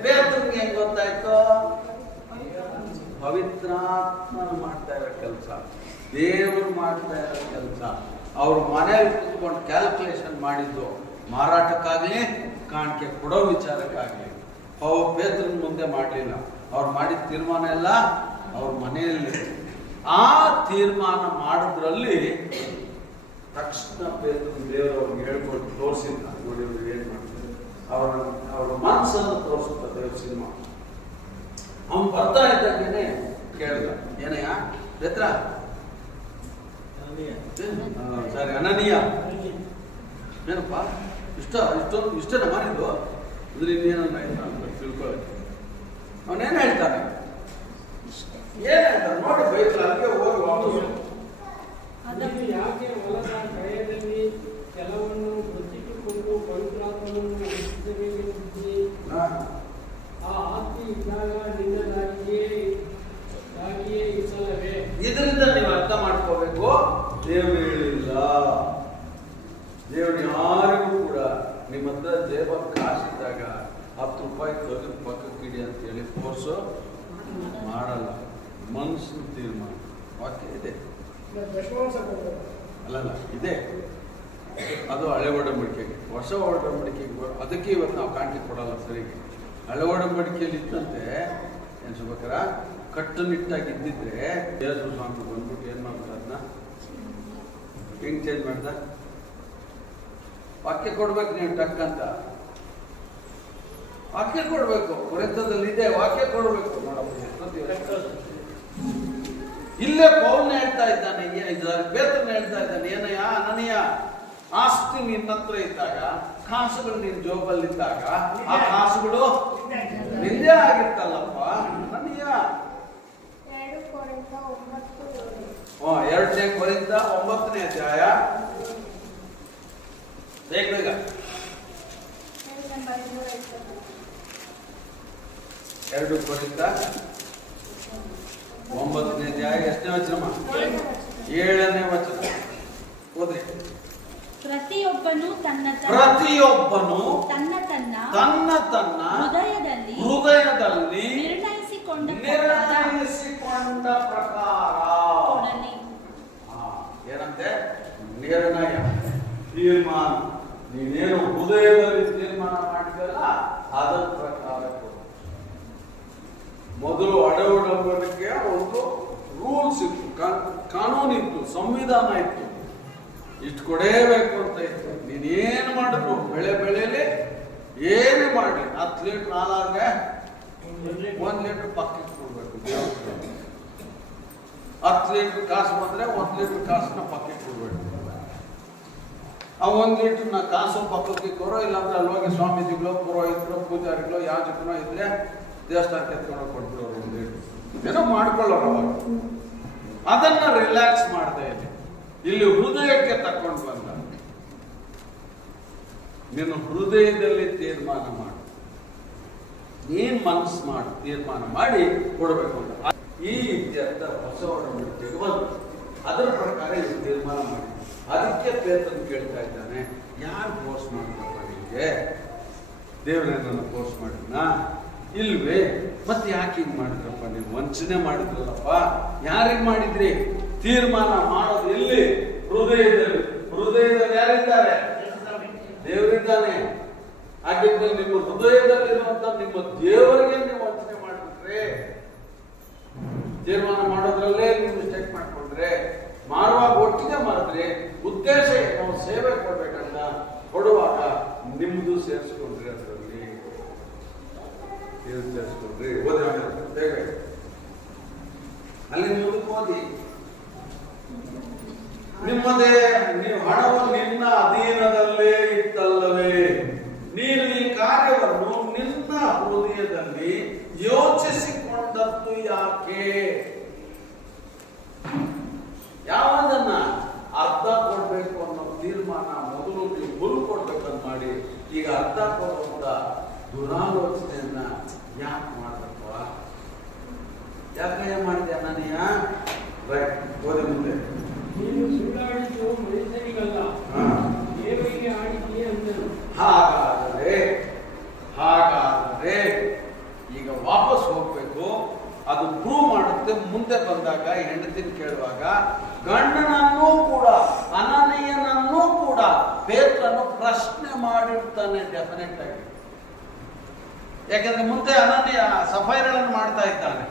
ಪೇತ್ರನಿಗೆ ಹೆಂಗ್ ಗೊತ್ತಾಯ್ತು? ಪವಿತ್ರಾತ್ಮನ ಮಾಡ್ತಾ ಇರೋ ಕೆಲಸ, ದೇವರು ಮಾಡ್ತಾ ಇರೋ ಕೆಲಸ. ಅವ್ರು ಮನೆಯಲ್ಲಿ ಕೂತ್ಕೊಂಡು ಕ್ಯಾಲ್ಕುಲೇಷನ್ ಮಾಡಿದ್ದು, ಮಾರಾಟಕ್ಕಾಗ್ಲಿ ಕಾಣಿಕೆ ಕೊಡೋ ವಿಚಾರಕ್ಕಾಗ್ಲಿ. ಪೇತ್ರನ ಮುಂದೆ ಮಾಡಲಿಲ್ಲ. ಅವ್ರು ಮಾಡಿದ ತೀರ್ಮಾನ ಎಲ್ಲ ಅವ್ರ ಮನೆಯಲ್ಲಿ. ಆ ತೀರ್ಮಾನ ಮಾಡೋದ್ರಲ್ಲಿ ತಕ್ಷಣ ಪೇತ್ರನ ದೇವರು ಅವ್ರಿಗೆ ಹೇಳ್ಕೊಂಡು ತೋರಿಸಿಲ್ಲ. ನೋಡಿ ಇವ್ರು ಏನ್ ಮಾಡ್ತಾರೆ, ಅವ್ರ ಮನಸ್ಸನ್ನು ತೋರಿಸುತ್ತ ದೇವ್ರ ಸಿನಿಮಾ. ಅವನು ಬರ್ತಾ ಇದ್ದಾಗೇನೆ ಕೇಳ್ದ, ಏನಯ್ಯ ಪೇತ್ರ, ಸಾರಿ ಅನನೀಯ, ಏನಪ್ಪ ಇಷ್ಟನ ಮಾಡಿದ್ದು ಅಂದ್ರೆ ಇನ್ನೇನನ್ನ ಅಂತ ತಿಳ್ಕೊಳ್ಳಿ. ಅವನೇನ್ ಹೇಳ್ತಾನೆ, ಏನ್ ಹೇಳ್ತಾನೆ ನೋಡಿ. ಬೈಬಲ್ ಅದಕ್ಕೆ ಹೋಗಿ ವಾಪಸ್ ಯಾಕೆ ಹೊಲದ ಕ್ರಯದಲ್ಲಿ ಕೆಲವನ್ನು ಬಚ್ಚಿಟ್ಟುಕೊಂಡು ಪವಿತ್ರಾತ್ಮನನ್ನು ವಂಚಿಸಬೇಕೆಂದಿದ್ದೀ? ಆ ಆಸ್ತಿ ಇದ್ದಾಗ ನಿನ್ನದಾಗಿಯೇ ಇಸಲವೇ? ಇದರಿಂದ ನೀವು ಅರ್ಥ ಮಾಡ್ಕೋಬೇಕು, ದೇವರು ಹೇಳಿಲ್ಲ. ದೇವರು ಯಾರಿಗೂ ಕೂಡ ನಿಮ್ಮ ಹತ್ರ ಜೇಬ ಕಾಸಿದ್ದಾಗ 10 ರೂಪಾಯಿ ತೆಗೆದು ಪಕ್ಕಕ್ಕಿಡಿ ಅಂತೇಳಿ ಫೋರ್ಸು ಮಾಡಲ್ಲ. ಮನಸ್ಸು ತೀರ್ಮಾನ. ವಾಕ್ಯ ಇದೆ, ದಶಮಾಂಶ ಕೊಡಬೇಕು. ಅಲ್ಲಲ್ಲ ಇದೆ. ಅದು ಹಳೆ ಒಡಂಬಡಿಕೆಗೆ. ಹೊಸ ಒಡಂಬಡಿಕೆಗೆ ಅದಕ್ಕೆ ಇವತ್ತು ನಾವು ಕಾಣಿಕೆ ಕೊಡಲ್ಲ ಸರಿಗೆ. ಹಳೆ ಒಡಂಬಡಿಕೆಯಲ್ಲಿ ಇದ್ದಂತೆ ಏನು ಸುಬೇಕಾರ ಕಟ್ಟುನಿಟ್ಟಾಗಿ ಇದ್ದಿದ್ರೆ ಯೇಸು ಸ್ವಾಮಿ ಬಂದ್ಬಿಟ್ಟು ಏನು ಮಾಡ್ತಾರೆ ಅದನ್ನ ಹೆಂಗ್ ಚೇಂಜ್ ಮಾಡ್ದ? ವಾಕ್ಯ ಕೊಡ್ಬೇಕು ನೀವು ಟಕ್ ಅಂತ. ವಾಕ್ಯ ಕೊಡ್ಬೇಕು. ಕೊರೆತದಲ್ಲಿ ಇದೆ ವಾಕ್ಯ ಕೊಡ್ಬೇಕು. ನೋಡಪ್ಪ ಇಲ್ಲೇ ಪೌಲ್ನ ಹೇಳ್ತಾ ಇದ್ದಾನೆ, ಬೇತನ ಹೇಳ್ತಾ ಇದ್ದಾನೆ, ಏನಯ್ಯ ಅನನೀಯ, ಆಸ್ತಿ ನಿನ್ನ ಹತ್ರ ಇದ್ದಾಗ, ಕಾಸುಗಳು ನಿನ್ನ ಜೋಬಲ್ಲಿದ್ದಾಗ ಆ ಕಾಸುಗಳು ನಿಂದೇ ಆಗಿರ್ತಲ್ಲಪ್ಪ ಅನನೀಯ. 2 ಕೊರಿಂಥ 9:7. 2 ಕೊರಿಂಥ 9ನೇ ಅಧ್ಯಾಯ ಬೇಗ 2 ಕೊರಿಂಥ 9ನೇ ಅಧ್ಯಾಯ ಎಷ್ಟನೇ ವಚನಮ್ಮ? 7ನೇ ವಚನ ಓದ್ರಿ. ಪ್ರತಿಯೊಬ್ಬನು ತನ್ನ ತನ್ನ ಹೃದಯದಲ್ಲಿ ನಿರ್ಣಯಿಸಿಕೊಂಡ ಪ್ರಕಾರ ಏನಂತೆ? ನಿರ್ಣಯ, ತೀರ್ಮಾನ. ನೀನೇನು ಹೃದಯದಲ್ಲಿ ತೀರ್ಮಾನ ಮಾಡಿದಲ್ಲ ಅದರ ಪ್ರಕಾರ ಮೊದಲು ಹಳೆ ಒಡಂಬಡಿಕೆಯ ಒಂದು ರೂಲ್ಸ್ ಇತ್ತು, ಕಾನೂನಿತ್ತು, ಸಂವಿಧಾನ ಇತ್ತು. ಇಷ್ಟು ಕೊಡೇಬೇಕು ಅಂತ ಇತ್ತು. ನೀನೇನು ಮಾಡಿದ್ರು ಬೆಳೆಲಿ ಏನು ಮಾಡಿ 10 ಲೀಟರ್ ಹಾಲಾದ್ರೆ 1 ಲೀಟರ್ ಪಕ್ಕಕ್ಕೆ ಕೊಡ್ಬೇಕು. 10 ಲೀಟರ್ ಕಾಸು ಬಂದ್ರೆ 1 ಲೀಟರ್ ಕಾಸನ್ನ ಪಕ್ಕಕ್ಕೆ ಕೊಡ್ಬೇಕು. ಆ 1 ಲೀಟರ್ನ ಕಾಸು ಪಕ್ಕಕ್ಕೆ ಕೊರೋ, ಇಲ್ಲಾಂದ್ರೆ ಅಲ್ಲಿ ಹೋಗಿ ಸ್ವಾಮೀಜಿಗಳು, ಪುರೋಹಿತರು, ಪೂಜಾರಿಗಳು ಯಾಜಕನೋ ಇದ್ರೆ ದೇವಸ್ಥಾನಕ್ಕೆ ಎತ್ಕೊಂಡು ಕೊಟ್ಬಿಡೋರು 1 ಲೀಟರ್ ಏನೋ ಮಾಡ್ಕೊಳ್ಳೋರು. ಅವಾಗ ಅದನ್ನ ರಿಲ್ಯಾಕ್ಸ್ ಮಾಡ್ದೆ ಇಲ್ಲಿ ಹೃದಯಕ್ಕೆ ತಕೊಂಡು ಬಂದ. ನೀನು ಹೃದಯದಲ್ಲಿ ತೀರ್ಮಾನ ಮಾಡು, ನೀನ್ ಮನಸ್ಸು ಮಾಡು, ತೀರ್ಮಾನ ಮಾಡಿ ಕೊಡಬೇಕು ಅಂತ. ಈ ಇತ್ಯರ್ಥ ಹೊಸ ಒಡಂಬಡಿಕೆಗೆ ಬಂದು ಅದರ ಪ್ರಕಾರ ಇದು ತೀರ್ಮಾನ ಮಾಡಿ. ಅದಕ್ಕೆ ಪೇತ್ರನು ಕೇಳ್ತಾ ಇದ್ದಾನೆ, ಯಾರು ಫೋರ್ಸ್ ಮಾಡಿದ್ರಪ್ಪ ನಿಮಗೆ? ದೇವರೇ ನನ್ನ ಫೋರ್ಸ್ ಮಾಡಿದ್ನಾ? ಇಲ್ವೇ? ಮತ್ತೆ ಯಾಕೆ ಹಿಂಗ್ ಮಾಡಿದ್ರಪ್ಪ ನೀವು? ವಂಚನೆ ಮಾಡಿದ್ರಲ್ಲಪ್ಪ. ಯಾರಿಗೆ ಮಾಡಿದ್ರಿ? ತೀರ್ಮಾನ ಮಾಡೋದು ಇಲ್ಲಿ ಹೃದಯದಲ್ಲಿ. ಹೃದಯದಲ್ಲಿ ಯಾರಿದ್ದಾರೆ? ದೇವರಿದ್ದಾನೆ. ಹಾಗಿದ್ರೆ ನಿಮ್ಮ ಹೃದಯದಲ್ಲಿರುವಂತ ನಿಮ್ಮ ದೇವರಿಗೆ ನೀವು ವಂಚನೆ ಮಾಡಿಬಿಟ್ರೆ, ತೀರ್ಮಾನ ಮಾಡೋದ್ರಲ್ಲೇ ನೀವು ಮಿಸ್ಟೇಕ್ ಮಾಡ್ಕೊಂಡ್ರೆ, ಮಾರುವಾಗ ಒಟ್ಟಿಗೆ ಮಾಡಿದ್ರೆ, ಉದ್ದೇಶ ನಾವು ಸೇವೆ ಕೊಡ್ಬೇಕಂತ ಕೊಡುವಾಗ ನಿಮ್ದು ಸೇರಿಸ್ಕೊಂಡ್ರಿ, ಅದರಲ್ಲಿ ಸೇರಿಸ್ಕೊಂಡ್ರಿ. ಬೇಗ ಅಲ್ಲಿ ಮುಂದಕ್ಕೆ ಓದಿ. ನಿಮ್ಮದೇ ನೀವು ಹಣವು ನಿನ್ನ ಅಧೀನದಲ್ಲೇ ಇತ್ತಲ್ಲವೇ? ನೀನು ಈ ಕಾರ್ಯವನ್ನು ನಿನ್ನ ಹೃದಯದಲ್ಲಿ ಯೋಚಿಸಿಕೊಂಡದ್ದು ಯಾಕೆ? ಯಾವದನ್ನ ಅರ್ಧ ಕೊಡ್ಬೇಕು ಅನ್ನೋ ತೀರ್ಮಾನ ಮೊದಲು ನೀವು ಹುಲ್ಲು ಕೊಡ್ಬೇಕಂತ ಮಾಡಿ ಈಗ ಅರ್ಧ ಕೊಡುವಂತ ದುರಾಲೋಚನೆಯನ್ನ ಯಾಕೆ ಮಾಡಬೇಕಪ್ಪ? ಯಾಕೆ ಮಾಡಿದೆ ಅನನೀಯ? ರೈಟ್, ಓದಿ ಮುಂದೆ. ನೀನು ಸುಳ್ಳಾಡಿದ್ದು ಮನುಷ್ಯನಿಗಲ್ಲ, ದೇವರಿಗೆ ಆಡಿದ್ದೀಯ ಅಂದನು. ಹಾಗಾದರೆ ಈಗ ವಾಪಸ್ ಹೋಗ್ಬೇಕು. ಅದು ಪ್ರೂವ್ ಮಾಡುತ್ತೆ. ಮುಂದೆ ಬಂದಾಗ ಹೆಂಡತಿನ ಕೇಳುವಾಗ ಗಂಡನನ್ನೂ ಕೂಡ ಅನನೀಯನನ್ನೂ ಕೂಡ ಪೇತ್ರನು ಪ್ರಶ್ನೆ ಮಾಡಿರ್ತಾನೆ ಡೆಫಿನೆಟ್ ಆಗಿ. ಯಾಕಂದ್ರೆ ಮುಂದೆ ಅನನೀಯ ಸಫೈರಳನ್ನು ಮಾಡ್ತಾ ಇದ್ದಾನೆ.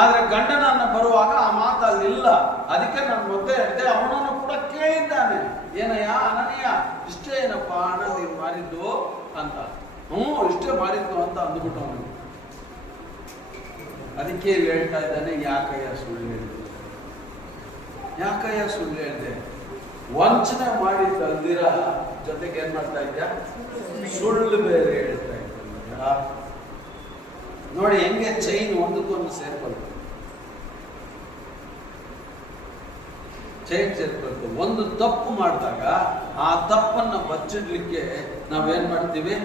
ಆದ್ರೆ ಗಂಡನನ್ನ ಬರುವಾಗ ಆ ಮಾತಲ್ಲಿಲ್ಲ. ಅದಕ್ಕೆ ನಾನು ಮೊದಲೇ ಹೇಳಿದೆ, ಅವನನ್ನು ಕೂಡ ಕೇಳಿದ್ದಾನೆ, ಏನಯ್ಯ ಅನನೀಯ, ಇಷ್ಟೇ ಏನಪ್ಪ ಹಣ ನೀನು ಮಾರಿದ್ದು ಅಂತ. ಇಷ್ಟೇ ಮಾರಿದ್ದು ಅಂತ ಅಂದ್ಬಿಟ್ಟು ಅವನು. ಅದಕ್ಕೆ ಇಲ್ಲಿ ಹೇಳ್ತಾ ಇದ್ದಾನೆ, ಯಾಕಯ್ಯ ಸುಳ್ಳು ಹೇಳಿದೆ? ಯಾಕಯ್ಯ ಸುಳ್ಳು ಹೇಳಿದೆ? ವಂಚನೆ ಮಾಡಿದ್ದಲ್ದಿರ ಜೊತೆಗೆ ಏನ್ ಮಾಡ್ತಾ ಇದ್ಯಾ? ಸುಳ್ಳು ಬೇರೆ ಹೇಳ್ತಾ ಇದ್ದ. ನೋಡಿ ಹೆಂಗೆ ಚೈನ್ ಒಂದಕ್ಕೊಂದು ಸೇರ್ಕೊಳ್ತು. ಚೈನ್ ಸೇರ್ಕೊಳ್ತು. ಒಂದು ತಪ್ಪು ಮಾಡಿದಾಗ ಆ ತಪ್ಪನ್ನ ಬಚ್ಚಿಡ್ಲಿಕ್ಕೆ ನಾವೇನ್ ಮಾಡ್ತೀವಿ?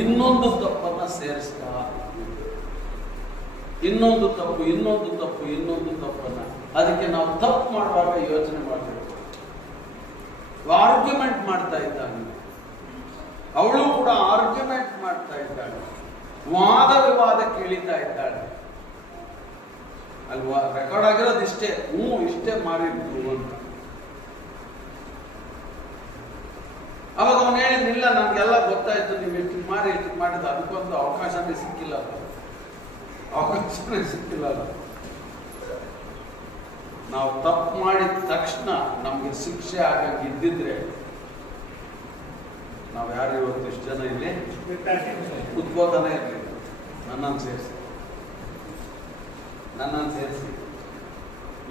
ಇನ್ನೊಂದು ತಪ್ಪನ್ನ ಸೇರಿಸ್ತಾ, ಇನ್ನೊಂದು ತಪ್ಪು, ಇನ್ನೊಂದು ತಪ್ಪು, ಇನ್ನೊಂದು ತಪ್ಪನ್ನ. ಅದಕ್ಕೆ ನಾವು ತಪ್ಪು ಮಾಡುವಾಗ ಯೋಚನೆ ಮಾಡಬೇಕು. ಆರ್ಗ್ಯುಮೆಂಟ್ ಮಾಡ್ತಾ ಇದ್ದಾನೆ, ಅವಳು ಕೂಡ ಆರ್ಗ್ಯುಮೆಂಟ್ ಮಾಡ್ತಾ ಇದ್ದಾಳೆ, ವಾದ ವಿವಾದ ಕೇಳಿತಾ ಇದ್ದಾಳೆ. ಅಲ್ವಾ? ರೆಕಾರ್ಡ್ ಆಗಿರೋದು ಇಷ್ಟೇ, ಇಷ್ಟೇ ಮಾರಿದ್ರು ಅಂತ. ಅವಾಗ ಅವನು ಹೇಳಿದ್ನಿಲ್ಲ, ನಮ್ಗೆಲ್ಲ ಗೊತ್ತಾಯ್ತು, ನೀವು ಎಷ್ಟು ಮಾರಿ ಎಷ್ಟು ಮಾಡಿದ, ಅದಕ್ಕೊಂದು ಅವಕಾಶನೇ ಸಿಕ್ಕಿಲ್ಲ, ಅವಕಾಶನೇ ಸಿಕ್ಕಿಲ್ಲ. ನಾವು ತಪ್ಪು ಮಾಡಿದ ತಕ್ಷಣ ನಮ್ಗೆ ಶಿಕ್ಷೆ ಆಗಂಗೆ ಇದ್ದಿದ್ರೆ ನಾವು ಯಾರು ಇವತ್ತು ಇಷ್ಟು ಜನ ಇಲ್ಲಿ ಕೂತ್ಕೋತಾನೆ ಇರಲಿಲ್ಲ. ನನ್ನನ್ನು ಸೇರಿಸಿ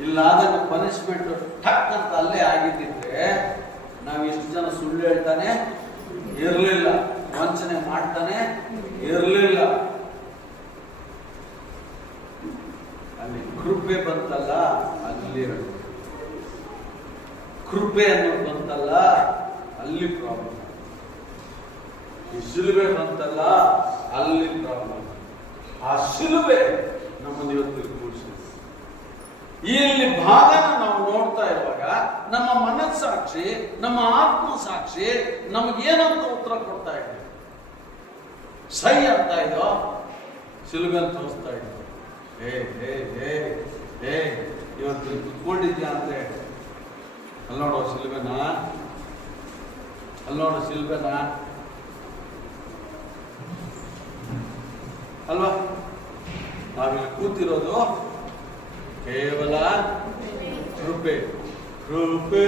ಇಲ್ಲಾದಾಗ ಪನಿಷ್ಮೆಂಟ್ ಠಕ್ ಅಂತ ಅಲ್ಲೇ ಆಗಿದ್ದಿದ್ರೆ ನಾವು ಎಷ್ಟು ಜನ ಸುಳ್ಳು ಹೇಳ್ತಾನೆ ಇರಲಿಲ್ಲ, ವಂಚನೆ ಮಾಡ್ತಾನೆ ಇರಲಿಲ್ಲ. ಅಲ್ಲಿ ಕೃಪೆ ಬಂತಲ್ಲ, ಅಲ್ಲಿ ಕೃಪೆ ಅನ್ನೋದು ಬಂತಲ್ಲ, ಅಲ್ಲಿ ಪ್ರಾಬ್ಲಮ್. ಈ ಶಿಲುಬೆ ಬಂತಲ್ಲ, ಅಲ್ಲಿ ಪ್ರಾಬ್ಲಮ್. ಆ ಶಿಲುಬೆ ನಮ್ಮನ್ನು ಇವತ್ತು ಕೂಡಿಸಿದೆ. ಇಲ್ಲಿ ಭಾಗನ ನಾವು ನೋಡ್ತಾ ಇರುವಾಗ ನಮ್ಮ ಮನಸ್ಸಾಕ್ಷಿ, ನಮ್ಮ ಆತ್ಮ ಸಾಕ್ಷಿ ನಮಗೇನಂತ ಉತ್ತರ ಕೊಡ್ತಾ ಇದೆ? ಸೈ ಅಂತ ಇದೋ, ಶಿಲುಬೆ ಅಂತ ತೋರಿಸ್ತಾ ಇದ್ದು. ಇವತ್ತು ಕುತ್ಕೊಂಡಿದ್ಯಾ ಅಂದ್ರೆ ಅಲ್ಲಿ ನೋಡೋ ಶಿಲ್ಬೆನ, ಅಲ್ಲಿ ನೋಡೋ ಶಿಲ್ಬೆನ ಅಲ್ವಾ? ನಾವಿಲ್ಲಿ ಕೂತಿರೋದು ಕೇವಲ ಕೃಪೆ, ಕೃಪೆ,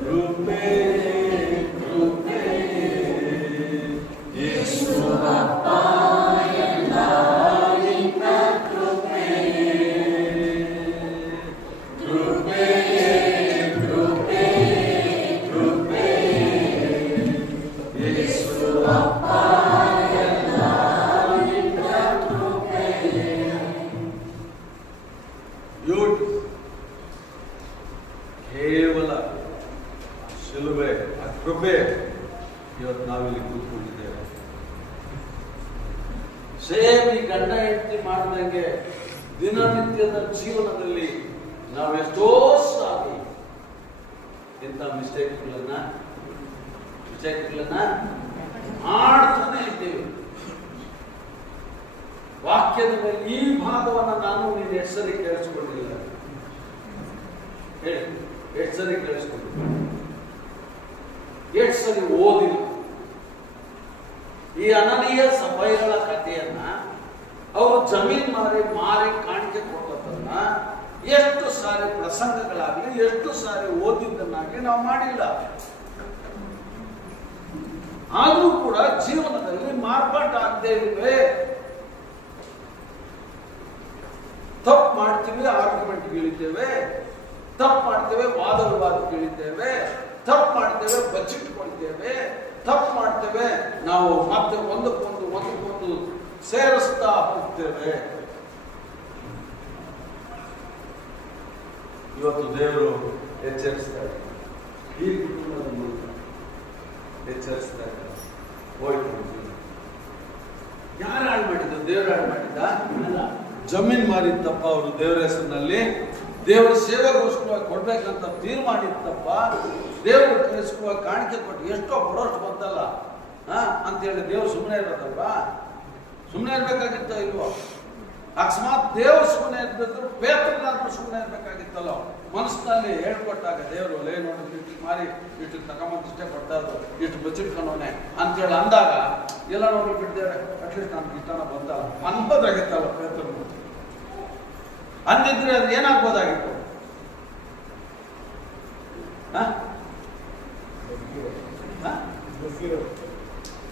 ಕೃಪೆ, ಕೃಪೆ. ಯೇಸುವಪ್ಪ ಕೇವಲ ಶಿಲುಬೆ, ಆ ಕೃಪೆ ಇವತ್ತು ನಾವಿಲ್ಲಿ ಕೂತ್ಕೊಂಡಿದ್ದೇವೆ. ಸೇಮ್ ಈ ಗಂಡ ಹೆಂಡತಿ ಮಾಡಿದಂಗೆ ದಿನನಿತ್ಯದ ಜೀವನದಲ್ಲಿ ನಾವು ಎಷ್ಟೋ ಸಾರಿ ಇಂಥ ಮಿಸ್ಟೇಕ್ಗಳನ್ನ ಮಾಡ್ತಾನೆ ಇದ್ದೇವೆ. ವಾಕ್ಯದ ಮೇಲೆ ಈ ಭಾಗವನ್ನು ನಾನು ನೀನು ಎಷ್ಟು ಸರಿ ಕೇಳಿಸ್ಕೊಂಡಿಲ್ಲ ಹೇಳಿ, ಎಷ್ಟು ಸರಿ ಕೇಳಿಸ್ಕೊಂಡಿಲ್ಲ, ಎಷ್ಟು ಸರಿ ಓದಿಲ್ಲ. ಈ ಅನನೀಯ ಸಭೆಗಳ ಕಥೆಯನ್ನ ಅವರು ಜಮೀನ್ ಮಾರಿ ಕಾಣಿಕೆ ಕೊಟ್ಟದನ್ನ ಎಷ್ಟು ಸಾರಿ ಪ್ರಸಂಗಗಳಾಗಲಿ, ಎಷ್ಟು ಸಾರಿ ಓದಿದ್ದನ್ನಾಗಲಿ ನಾವು ಮಾಡಿಲ್ಲ. ಆದರೂ ಕೂಡ ಜೀವನದಲ್ಲಿ ಮಾರ್ಪಾಟ ಆಗದೆ ಇರುವೆ. ತಪ್ಪು ಮಾಡ್ತೀವಿ, ಆರ್ಗ್ಯುಮೆಂಟ್ ಇಳಿತೇವೆ, ತಪ್ಪು ಮಾಡ್ತೇವೆ, ವಾದ ವಿವಾದಕ್ಕೆ ಇಳಿತೇವೆ, ತಪ್ಪು ಮಾಡ್ತೇವೆ, ಬಚ್ಚಿಟ್ಕೊಳ್ತೇವೆ, ತಪ್ಪು ಮಾಡ್ತೇವೆ, ನಾವು ಮತ್ತೆ ಒಂದಕ್ಕೊಂದು ಸೇರಿಸ್ತಾ ಹೋಗ್ತೇವೆ. ಇವತ್ತು ದೇವರು ಎಚ್ಚರಿಸ್ತಾರೆ, ಈ ಕುಟುಂಬದ ಮೂಲಕ ಎಚ್ಚರಿಸ್ತಾರೆ. ಹೋಯ್ತು, ಯಾರು ಹಾಳು ಮಾಡಿದ್ದು? ದೇವರು ಹಾಳು ಮಾಡಿದ್ದ? ಜಮೀನ್ ಮಾರಿದ್ದಪ್ಪ ಅವರು ದೇವರ ಹೆಸರಿನಲ್ಲಿ. ದೇವರ ಸೇವೆಗೋಸ್ಕರ ಕೊಡ್ಬೇಕಂತ ತೀರ್ಮಾನಿತ್ತಪ್ಪ. ದೇವರು ಕಲಿಸ್ಕುವ ಕಾಣಿಕೆ ಕೊಟ್ಟು ಎಷ್ಟೋ ಬರೋಷ್ಟು ಬಂತಲ್ಲ ಅಂತೇಳಿ ದೇವ್ರು ಸುಮ್ಮನೆ ಇರೋದಲ್ವಾ? ಸುಮ್ಮನೆ ಇರ್ಬೇಕಾಗಿತ್ತ ಇಲ್ವೋ? ಅಕಸ್ಮಾತ್ ದೇವ್ರು ಸುಮ್ಮನೆ ಇರ್ತಿದ್ರು ಪೇತ್ರನಾದ್ರೂ ಸುಮ್ಮನೆ ಇರ್ಬೇಕಾಗಿತ್ತಲ್ಲ. ಮನಸ್ಸಿನಲ್ಲಿ ಹೇಳ್ಕೊಟ್ಟಾಗ ದೇವರು ಲೇ ನೋಡಿ ಇಷ್ಟು ಮಾರಿ ಇಷ್ಟು ತಗೊಂಬಂದು ಇಷ್ಟೇ ಕೊಡ್ತಾ ಇದ್ರು, ಇಷ್ಟು ಬಚ್ಚಿಟ್ಕೊಂಡವನೆ ಅಂತೇಳಿ ಅಂದಾಗ ಎಲ್ಲ ನೋಡಿ ಬಿಡ್ತೇವೆ, ಅಟ್ಲೀಸ್ಟ್ ನಮ್ಗೆ ಇಷ್ಟನ ಬಂದಲ್ಲ ಅನ್ಬೋದಾಗಿತ್ತಲ್ಲ ಪೇತ್ರನ. ಅಂದಿದ್ರೆ ಅದು ಏನಾಗ್ಬೋದಾಗಿತ್ತು?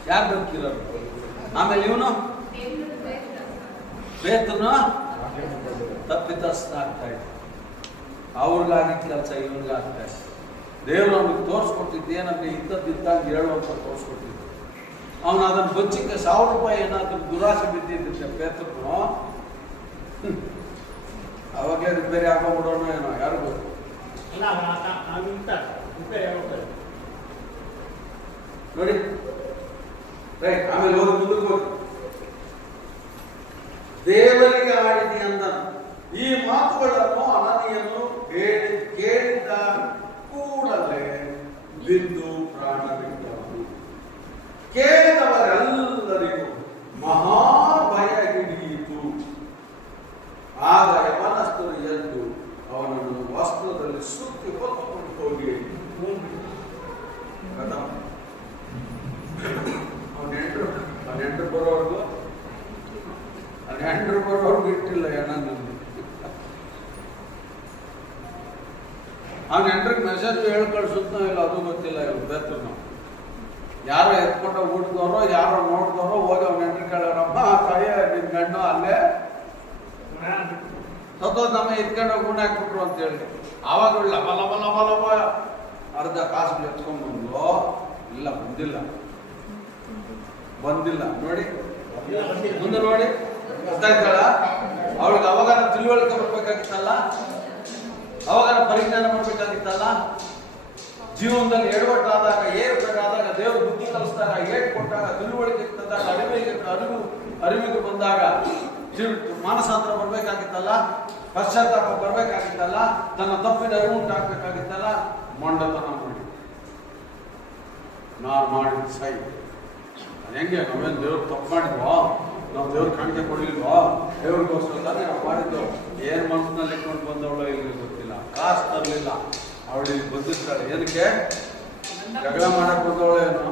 ಯಾರು ಬದುಕಿರೋರು? ಆಮೇಲೆ ಇವನು ಪೇತ್ರನು ತಪ್ಪಿತಸ್ಥ ಆಗ್ತಾ ಇತ್ತು. ಅವ್ರಿಗಾಗಿದ್ದ ಕೆಲಸ ಇವನಿಗಾಗ್ತಾ ಇತ್ತು. ದೇವರು ಅವ್ನಿಗೆ ತೋರಿಸ್ಕೊಟ್ಟಿದ್ದು ಏನಂದ್ರೆ ಇದ್ದಂಗೆ ಹೇಳುವಂತ ತೋರಿಸ್ಕೊಟ್ಟಿದ್ದು. ಅವನು ಅದನ್ನು ಬಚ್ಚಿಕ್ಕೆ 1000 ರೂಪಾಯಿ ಏನಾದ್ರೂ ದುರಾಸೆ ಬಿದ್ದಿದ್ದೆ ಪೇತ್ರನು, ಅವಾಗಲೇ ರಿಪೇರಿ ಹಾಕೊಂಡ್ಬಿಡೋಣ ಏನೋ, ಯಾರು ಗೊತ್ತು. ನೋಡಿ ರೈಟ್. ಆಮೇಲೆ ಹೋಗಿ ಮುಂದಕ್ಕೆ ಹೋಗಿ ದೇವರಿಗೆ ಆಡಿದಿ ಅಂದ. ಈ ಮಾತುಗಳನ್ನು ಅನನೀಯನು ಕೇಳಿದ ಕೂಡಲೇ ಬಿದ್ದು ಪ್ರಾಣ ಬಿಟ್ಟವನು. ಕೇಳಿದವರೆಲ್ಲರಿಗೂ ಮಹಾಭಯ ಹಿಡಿಯಿತು. ಆಗ ಕಾಲದಲ್ಲಿ ಸುತ್ತಿ ಹೊತ್ಕೊಂಡು ಹೋಗಿ ಅವನ ಹೆಂಡ್ರು ಬರೋರ್ಗು ಇಟ್ಟಿಲ್ಲ ಹೆಣ್ಣ ಅವನ ಹೆಂಡ್ರಿಗೆ ಮೆಸೇಜ್ ಹೇಳಿ ಕಳ್ಸುತ್ತ ಇಲ್ಲ ಅದು ಗೊತ್ತಿಲ್ಲ ಇವ್ರು ಬೇತು ನಾವು ಯಾರೋ ಎತ್ಕೊಂಡು ಊಟದವರು ಯಾರೋ ನೋಡಿದವರು ಹೋಗಿ ಅವ್ನ ಹೆಂಡ್ರಿ ಕೇಳೋರಮ್ಮ ತಾಯಿ ನಿನ್ ಗಂಡು ಅಲ್ಲೇ ಸತ್ತೋದ್ ನಮ್ಮ ಎತ್ಕೊಂಡು ಹೋಗಿ ಗುಣ ಹಾಕ್ಬಿಟ್ರು ಅಂತ ಹೇಳಿ ಆವಾಗ ಲಬ ಲಬ ಲಬ ಲಬ ಅರ್ಧ ಕಾಸು ಎತ್ಕೊಂಡ್ಬಂದು ಇಲ್ಲ ಬಂದಿಲ್ಲ ನೋಡಿ ಮುಂದೆ ನೋಡಿ ಗೊತ್ತಾಯ್ತಲ್ಲ ಅವಳಿಗೆ ಅವಾಗ ತಿಳುವಳಿಕೆ ಬರ್ಬೇಕಾಗಿತ್ತಲ್ಲ ಅವಾಗ ಪರಿಜ್ಞಾನ ಮಾಡ್ಬೇಕಾಗಿತ್ತಲ್ಲ ಜೀವನದಲ್ಲಿ ಎಡವಟ್ಟಾದಾಗ ಏರ್ಬೇಕಾದಾಗ ದೇವರು ಬುದ್ಧಿ ಕಲಿಸಿದಾಗ ಏಟ್ ಕೊಟ್ಟಾಗ ತಿಳುವಳಿಕೆ ತಂದಾಗ ಅರಿವಿಗೆ ಬಂದಾಗ ಮಾನಸಾಂತರ ಬರ್ಬೇಕಾಗಿತ್ತಲ್ಲ ಪಶ್ಚಾತ್ತಾಪ ಬರ್ಬೇಕಾಗಿತ್ತಲ್ಲ ತನ್ನ ತಪ್ಪಿನ ಅರಿವು ಉಂಟಾಗಬೇಕಾಗಿತ್ತಲ್ಲ ಮೊಂಡತನ ಮಾಡಿ ನಾನು ಮಾಡಿದ ಸೈ ಹೆಂಗೆ ನಾವೇನು ದೇವ್ರು ತಪ್ಪು ಮಾಡಿದ್ವೋ ನಾವು ದೇವ್ರ ಕಾಣಿಕೆ ಕೊಡ್ಲಿಲ್ವೋ ದೇವ್ರಿಗೋಸ್ಕರ ತಾನೇ ನಾವು ಮಾಡಿದ್ದು ಏನ್ ಮನಸ್ಸಿನಲ್ಲಿ ಇಟ್ಕೊಂಡು ಬಂದವಳು ಇಲ್ಲಿ ಗೊತ್ತಿಲ್ಲ ಕಾಸು ತರಲಿಲ್ಲ ಅವಳು ಇಲ್ಲಿ ಬಂದಿರ್ತಾಳೆ ಏನಕ್ಕೆ ಜಗಳ ಮಾಡಕ್ ಬಂದವಳು ಏನು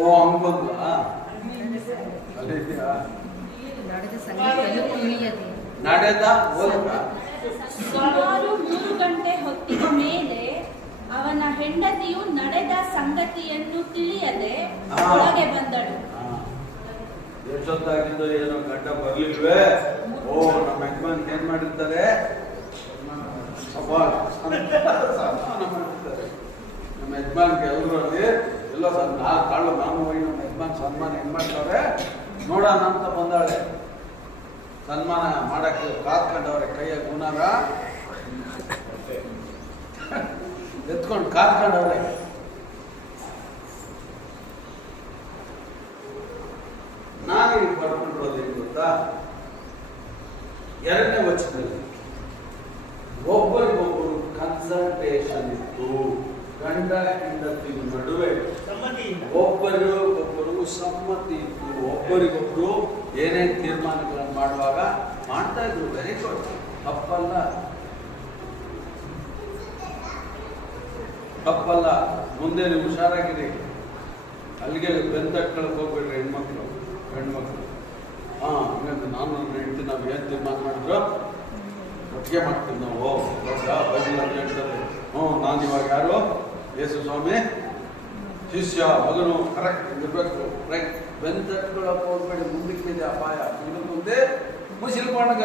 ಓ ಹಂಗ್ ಬಂದ ಅಲ್ಲಿ ಇದೆಯಾ ನಡೆದ ಸುಮಾರು 3 ಗಂಟೆ ಹೊತ್ತಿನ ಮೇಲೆ ಅವನ ಹೆಂಡತಿಯು ನಡೆದ ಸಂಗತಿಯನ್ನು ತಿಳಿಯದೆ ಒಳಗೆ ಬಂದಳು. ಎಷ್ಟೊತ್ತಾಗಿದ್ದು ಏನೋ ಗಂಡ ಬರ್ಲಿಲ್ವೇ? ಓ ನಮ್ಮ ಯಜಮಾನ್ ಏನ್ ಮಾಡಿರ್ತಾರೆ, ನಮ್ಮ ಯಜಮಾನ್ಗೆ ಎಲ್ಲರೂ ಅಲ್ಲಿ ಎಲ್ಲ ಕಾಳು ನಾನು ಹೋಗಿ ನಮ್ಮ ಯಜಮಾನ್ ಸನ್ಮಾನ ಹೆಂಗ್ ಮಾಡ್ತಾವ್ರೆ ನೋಡೋಣ ಅಂತ ಬಂದಾಳೆ. ಸನ್ಮಾನ ಮಾಡಕ್ಕೆ ಕಾತ್ಕೊಂಡವ್ರೆ ಕೈಯ ಗುಣಾರ ಎತ್ಕೊಂಡು ಕಾತ್ಕೊಂಡವ್ರೆ. ನಾನೀಗ ಬರ್ಕೊಂಡಿರೋದು ಏನು ಗೊತ್ತಾ, 2ನೇ ವಚನದಲ್ಲಿ ಒಬ್ಬರಿಗೊಬ್ಬರು ಕನ್ಸಲ್ಟೇಷನ್ ಇತ್ತು. ಗಂಡ ಹೆಂಡತಿ ನಡುವೆ ಒಬ್ಬರಿಗೊಬ್ಬರು ಸಮ್ಮತಿ ಇತ್ತು. ಒಬ್ಬರಿಗೊಬ್ಬರು ಏನೇನು ತೀರ್ಮಾನಗಳನ್ನು ಮಾಡುವಾಗ ಮಾಡ್ತಾ ಇದ್ರು. ವೆರಿ ಗುಡ್, ತಪ್ಪಲ್ಲ. ಮುಂದೆ ನೀವು ಹುಷಾರಾಗಿರಿ. ಅಲ್ಲಿಗೆ ಬೆಂತಟ್ಕೊಳಕ್ ಹೋಗ್ಬೇಡ್ರಿ ಹೆಣ್ಮಕ್ಳು ಗಂಡ್ಮಕ್ಳು. ಹಂಗಂತ ನಾನು ನನ್ನ ಹೆಂಡತಿ ನಾವು ಏನು ತೀರ್ಮಾನ ಮಾಡಿದ್ರು ಒಟ್ಟಿಗೆ ಮಾಡ್ತೀವಿ ನಾವು. ಬೈಬಲ್ ಅಂತ ಹೇಳ್ತಾರೆ. ನಾನು ಇವಾಗ ಯಾರು, ಯೇಸು ಸ್ವಾಮಿ ಶಿಷ್ಯ ಮಗನು, ಕರೆಕ್ಟ್ ಇರಬೇಕು. ರೈಟ್, ಬೆಂತಟ್ಕೊಳಕ್ ಹೋಗ್ಬೇಡಿ, ಮುಂದಕ್ಕಿದೆ ಅಪಾಯ. ಇನ್ನು ಮುಂದೆ ಮುಸಿಲ್ಕೊಂಡಾಗ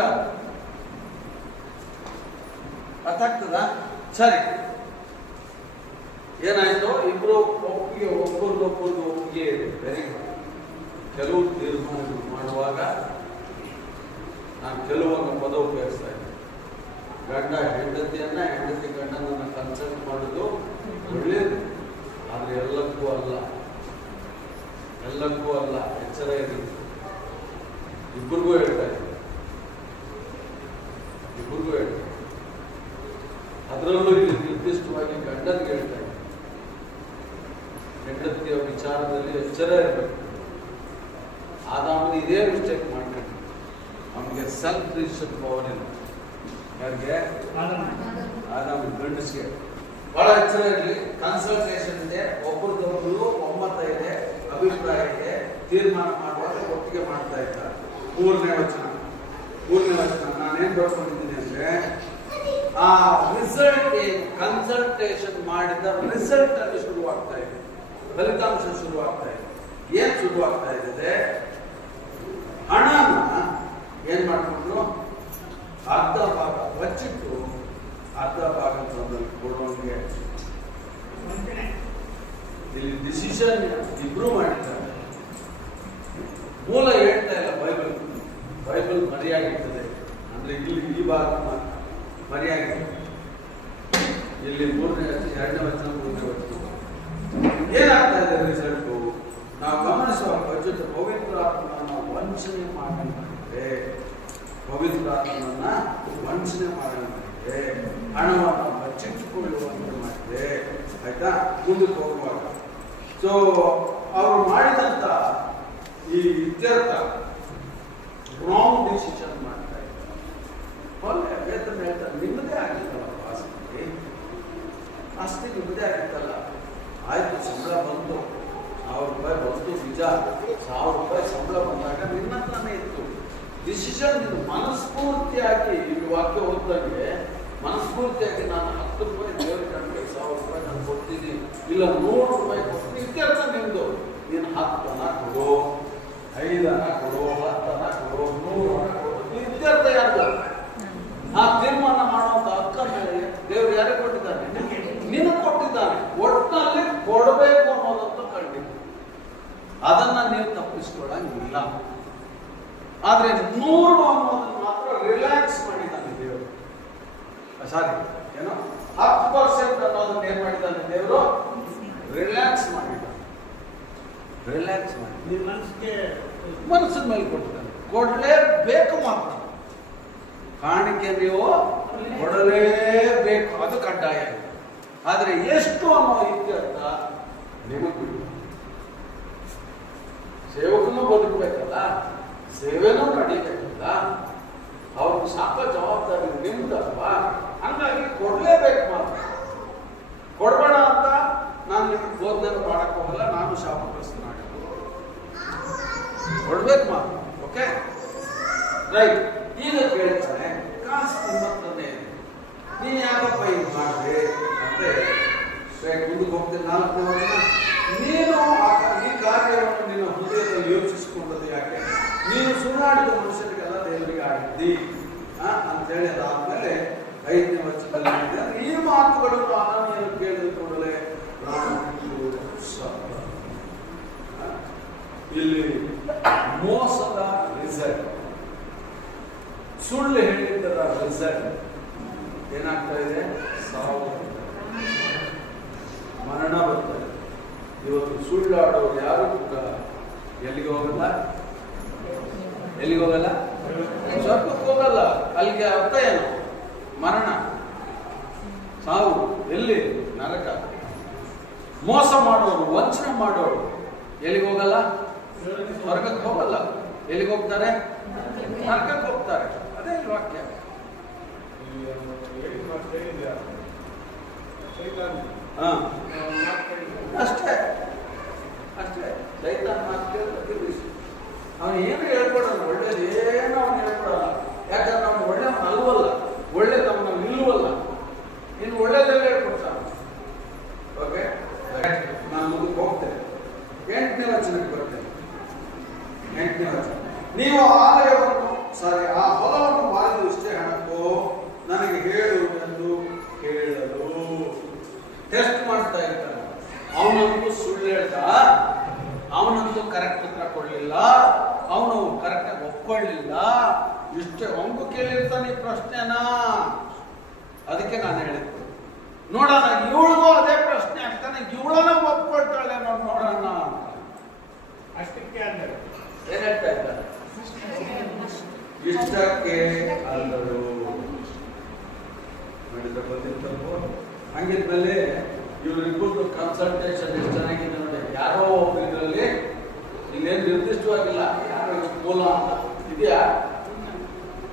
ಅರ್ಥ ಆಗ್ತದ? ಸರಿ, ಏನಾಯ್ತು, ಇಬ್ರು ಒಪ್ಪಿಗೆ, ಒಬ್ಬರಿಗೊಬ್ಬರಿಗೆ ಒಪ್ಪಿಗೆ ಇದೆ. Very good. ಕೆಲವು ತೀರ್ಮಾನಗಳು ಮಾಡುವಾಗ ನಾನು ಕೆಲವೊಂದು ಪದ ಉಪಯೋಗಿಸ್ತಾ ಇದ್ದೆ. ಗಂಡ ಹೆಂಡತಿಯನ್ನ, ಹೆಂಡತಿ ಗಂಡನನ್ನ ಕನ್ಸಲ್ಟ್ ಮಾಡೋದು ಒಳ್ಳೇದು, ಆದ್ರೆ ಎಲ್ಲಕ್ಕೂ ಅಲ್ಲ. ಎಚ್ಚರ ಇರಲಿ. ಇಬ್ಬರಿಗೂ ಹೇಳ್ತಾ ಇದ್ದೆ. ಅದರಲ್ಲೂ ಇಲ್ಲಿ ನಿರ್ದಿಷ್ಟವಾಗಿ ಗಂಡನಿಗೆ ಹೇಳ್ತಾ ಇದ್ದೆ, ಹೆಂಡತಿಯ ವಿಚಾರದಲ್ಲಿ ಎಚ್ಚರ ಇರಬೇಕು. ಆದಾಮನ ಇದೇ ಮಿಸ್ಟೇಕ್ ಮಾಡ್ಕೊಂಡು ಅವನಿಗೆ ಸೆಲ್ಫ್ ಡಿಸಿಷನ್ ಪವರ್ ಇಲ್ಲ. ಯಾರಿಗೆ? ಆದಾಮ ಗಂಡಸಿಗೆ ಬಹಳ ಎಚ್ಚರ ಇರಲಿ. ಕನ್ಸಲ್ಟೇಷನ್ ಇದೆ, ಒಬ್ಬರದೊಬ್ಬರು ಒಮ್ಮತ ಇದೆ, ಅಭಿಪ್ರಾಯ ಇದೆ, ತೀರ್ಮಾನ ಮಾಡುವಾಗ ಒಟ್ಟಿಗೆ ಮಾಡ್ತಾ ಇದ್ದಾರೆ. 3ನೇ ವಚನ ನಾನೇನ್ ಬರ್ಕೊಂಡಿದ್ದೀನಿ ಅಂದ್ರೆ, ಆ ರಿಸಲ್ಟ್ ಕನ್ಸಲ್ಟೇಷನ್ ಮಾಡಿದ ರಿಸಲ್ಟ್ ಅಲ್ಲಿ ಶುರುವಾಗ್ತಾ ಇದೆ, ಫಲಿತಾಂಶ ಶುರುವಾಗ್ತಾ ಇದೆ. ಏನ್ ಶುರುವಾಗ್ತಾ ಇದೆ? ಹಣನ ಏನ್ ಮಾಡ್ಕೊಂಡ್ರು, ಅರ್ಧ ಭಾಗ ಬಚ್ಚಿಟ್ಟು ಅರ್ಧ ಭಾಗ ಕೊಡುವಂಗೆ ಇಲ್ಲಿ ಡಿಸಿಷನ್ ಇಬ್ರು ಮಾಡಿದ್ದಾರೆ. ಮೂಲ ಹೇಳ್ತಾ ಇಲ್ಲ ಬೈಬಲ್ ಮರೆಯಾಗಿರ್ತದೆ. ಅಂದ್ರೆ ಇಲ್ಲಿ ಈ ಭಾಗ ಮರೆಯಾಗಿದೆ. ಇಲ್ಲಿ 2ನೇ ವಚನ ಏನಾಗ್ತಾ ಇದೆ ರಿಸಲ್ಟು ನಾವು ಗಮನಿಸುವ ಜೊತೆ ಪವಿತ್ರಾತ್ಮನ ವಂಚನೆ ಮಾಡಿದ್ರೆ, ಹಣವನ್ನು ಬಚ್ಚಿಟ್ಟುಕೊಳ್ಳುವಂತೆ ಮಾಡಿದೆ. ಆಯ್ತಾ? ಮುಂದಕ್ಕೆ ಹೋಗುವಾಗ ಸೊ ಅವರು ಮಾಡಿದಂತ ಈ ಇತ್ಯರ್ಥ ರಾಂಗ್ ಡಿಸಿಷನ್ ಮಾಡ್ತಾ ಇದ್ದಾರೆ. ವೇತನ ಹೇಳ್ತಾ ನಿಮ್ಮದೇ ಆಗಿತ್ತಲ್ಲ, ಆಯ್ತು ಸಂಬಳ ಬಂತು, 1000 ರೂಪಾಯಿ ಬಂತು ನಿಜ. 1000 ರೂಪಾಯಿ ಸಂಬಳ ಬಂದಾಗ ನಿನ್ನ ಹತ್ರನೇ ಇತ್ತು. ಡಿಸಿಷನ್ ನೀನು ಮನಸ್ಫೂರ್ತಿಯಾಗಿ, ಈ ವಾಕ್ಯ ಓದ್ದಂಗೆ ಮನಸ್ಫೂರ್ತಿಯಾಗಿ ನಾನು 10 ರೂಪಾಯಿ ದೇವ್ರ ಕಂಡು 1000 ರೂಪಾಯಿ ನಾನು ಕೊಡ್ತೀನಿ, ಇಲ್ಲ 100 ರೂಪಾಯಿ ಕೊಡ್ತೀನಿ, ಇತ್ಯರ್ಥ ನಿಂದು. ನೀನು 10 ಹಣ ಕೊಡು, 5 ಹಣ ಕೊಡು, 10 ಹಣ ಕೊಡು, 100 ಹಣ ಕೊಡು, ಇತ್ಯರ್ಥ ಯಾರು? ಆ ತೀರ್ಮಾನ ಮಾಡುವಂತ ಹಕ್ಕನ್ನು ದೇವರು ಯಾರಿಗೆ ಕೊಟ್ಟಿದ್ದಾನೆ? ನಿನಗೆ ಕೊಟ್ಟಿದ್ದಾನೆ. ಒಟ್ಟಿನಲ್ಲಿ ಕೊಡಬೇಕು ಅನ್ನೋದಂತೂ ಖಂಡಿತ, ಅದನ್ನ ನೀವು ತಪ್ಪಿಸ್ಕೊಳ್ಳಂಗಿಲ್ಲ. ಆದ್ರೆ 100 ಅನ್ನೋದನ್ನ ಮಾತ್ರ ರಿಲ್ಯಾಕ್ಸ್ ಮಾಡಿದ್ದಾನೆ ದೇವರು. ಸಾರಿ, ಏನೋ 10% ಅನ್ನೋದನ್ನ ಏನ್ ಮಾಡಿದ್ದಾನೆ ದೇವರು? ರಿಲ್ಯಾಕ್ಸ್ ಮಾಡಿದ್ದಾನೆ. ರಿಲ್ಯಾಕ್ಸ್ ಮಾಡಿ ನಿಮ್ಮ ಮನಸ್ಸಿನ ಮೇಲೆ ಕೊಟ್ಟಿದ್ದಾನೆ. ಕೊಡಲೇಬೇಕು ಮಾತ್ರ. ಕಾಣಿಕೆ ನೀವು ಕೊಡಲೇಬೇಕು, ಅದು ಕಡ್ಡಾಯ. ಆದ್ರೆ ಎಷ್ಟು ಅನ್ನೋ ಇತ್ಯರ್ಥ ನಿಮಗೆ ಬಿಡು. ಸೇವಕನೂ ಬದುಕಬೇಕಲ್ಲ, ಸೇವೆನೂ ನಡೀಬೇಕಲ್ಲ, ಅವ್ರಿಗೆ ಸಾಕ ಜವಾಬ್ದಾರಿ ನಿಮ್ದಲ್ವಾ. ಹಂಗಾಗಿ ಕೊಡ್ಲೇಬೇಕು ಮಾತ್ರ. ಕೊಡ್ಬೇಡ ಅಂತ ನಾನು ನಿಮ್ಗೆ ಬೋಧನೆ ಮಾಡಕ್ ಹೋಗಲ್ಲ, ನಾನು ಶಾಪಗ್ರಸ್ತನಾಗ. ಕೊಡ್ಬೇಕು ಮಾತ್ರ. Okay, right. ಈಗ ಕೇಳ್ತಾನೆ, ಕಾಸು ನಿಮ್ಮತ್ರನೇ ಇದೆ, ನೀನು ಯಾಕಪ್ಪ ಇದು ಮಾಡ್ರಿ ಅಂದ್ರೆ ಮುಂದಕ್ಕೆ ಹೋಗ್ತೀನಿ. 4ನೇ ವಚನ, ನೀನು ಈ ಕಾರ್ಯವನ್ನು ನಿನ್ನ ಹೃದಯದಲ್ಲಿ ಯೋಚಿಸಿಕೊಂಡದ್ದು ಯಾಕೆ? ನೀನು ಸುಳ್ಳಾಡಿದ ಮನುಷ್ಯರಿಗೆಲ್ಲ ದೇವರಿಗೆ ಆಡಿದ್ದಿ ಅಂತೇಳಿ ಅದಾದ್ಮೇಲೆ 5ನೇ ವಚನದಲ್ಲಿ ಈ ಮಾತುಗಳನ್ನು ಅನನ್ಯನು ಕೇಳಿದ ಕೂಡಲೇ ಇಲ್ಲಿ ಮೋಸದ ರಿಸಲ್ಟ್, ಸುಳ್ಳು ಹೇಳಿದ್ದರ ರಿಸಲ್ಟ್ ಏನಾಗ್ತಾ ಇದೆ? ಸಾವು, ಮರಣ ಬರ್ತದೆ. ಇವತ್ತು ಸುಳ್ಳಾಡೋರು ಯಾರು ಎಲ್ಲಿಗೆ ಹೋಗಲ್ಲ, ಎಲ್ಲಿಗೆ ಹೋಗಲ್ಲ, ಸ್ವರ್ಗಕ್ಕೆ ಹೋಗಲ್ಲ. ಅಲ್ಲಿಗೆ ಅರ್ಥ ಏನು? ಮರಣ, ಸಾವು. ಎಲ್ಲಿ? ನರಕ. ಮೋಸ ಮಾಡೋರು, ವಂಚನೆ ಮಾಡೋರು ಎಲ್ಲಿಗೆ ಹೋಗಲ್ಲ? ಸ್ವರ್ಗಕ್ಕೆ ಹೋಗಲ್ಲ. ಎಲ್ಲಿಗೆ ಹೋಗ್ತಾರೆ? ನರಕಕ್ಕೆ ಹೋಗ್ತಾರೆ. ಅದೇ ವಾಕ್ಯ. ಅಷ್ಟೇ ಅಷ್ಟೇ. ಸೈತಾನ್ ಮಾತು ಕೇಳಿದ್ರೆ ಅವನು ಏನು ಹೇಳ್ಕೊಡಲ್ಲ, ಒಳ್ಳೇದು ಏನು ಅವನು ಹೇಳ್ಕೊಡಲ್ಲ. ಯಾಕಂದ್ರೆ ಅವನು ಒಳ್ಳೆಯವನು ಅಲ್ವಲ್ಲ, ಒಳ್ಳೇದು ಅವನ ನಿಲ್ಲುವಲ್ಲ. ಇನ್ನು ಒಳ್ಳೇದೆಲ್ಲ ಹೇಳ್ಕೊಡ್ತಾನೆ. ಓಕೆ, ನಾನು ಮುಂದಕ್ಕೆ ಹೋಗ್ತೇನೆ. 8ನೇ ವಚನಕ್ಕೆ ಬರ್ತೇನೆ. 8ನೇ ವಚನ, ನೀವು ಆ ಹೊಲವನ್ನು ಮಾರಿದ ಇಷ್ಟೇ ಹಣಕ್ಕೋ ನನಗೆ ಹೇಳುವುದೆಂದು ಕೇಳಲು. ಟೆಸ್ಟ್ ಮಾಡ್ತಾ ಇರ್ತಾನೆ. ಅವನಂತೂ ಸುಳ್ಳು ಹೇಳ್ದ, ಅವನಂತೂ ಕರೆಕ್ಟ್ ಉತ್ತರ ಕೊಡ್ಲಿಲ್ಲ, ಅವನು ಕರೆಕ್ಟಾಗಿ ಒಪ್ಕೊಳ್ಳಿಲ್ಲ. ಇಷ್ಟೇ ಅವನು ಕೇಳಿರ್ತಾನೆ ಈ ಪ್ರಶ್ನೆನ. ಅದಕ್ಕೆ ನಾನು ಹೇಳಿದ್ದು, ನೋಡೋಣ ಇವಳಿಗೂ ಅದೇ ಪ್ರಶ್ನೆ ಆಗ್ತಾನೆ, ಇವಳನ್ನ ಒಪ್ಕೊಳ್ತಾಳೆ ನೋಡೋಣ. ಅಷ್ಟಕ್ಕೆ ಅಂದರೆ ಏನ್ ಹೇಳ್ತಾ ಇದ್ದಾರೆ? ಇಷ್ಟಕ್ಕೆ ಅಲ್ಲರು ಮಾಡಿದ್ರೆ ಬಂದಿರ್ತಾರೋ. ಹಂಗಿದ್ಮೇಲೆ ಇವರಿಬ್ಬರು ಕನ್ಸಲ್ಟೇಷನ್ ಎಷ್ಟು ಚೆನ್ನಾಗಿದೆ ನೋಡಿ. ಯಾರೋ ಇದರಲ್ಲಿ ಇಲ್ಲೇನು ನಿರ್ದಿಷ್ಟವಾಗಿಲ್ಲ ಯಾರೋ ಮೂಲ ಅಂತ ಇದೆಯಾ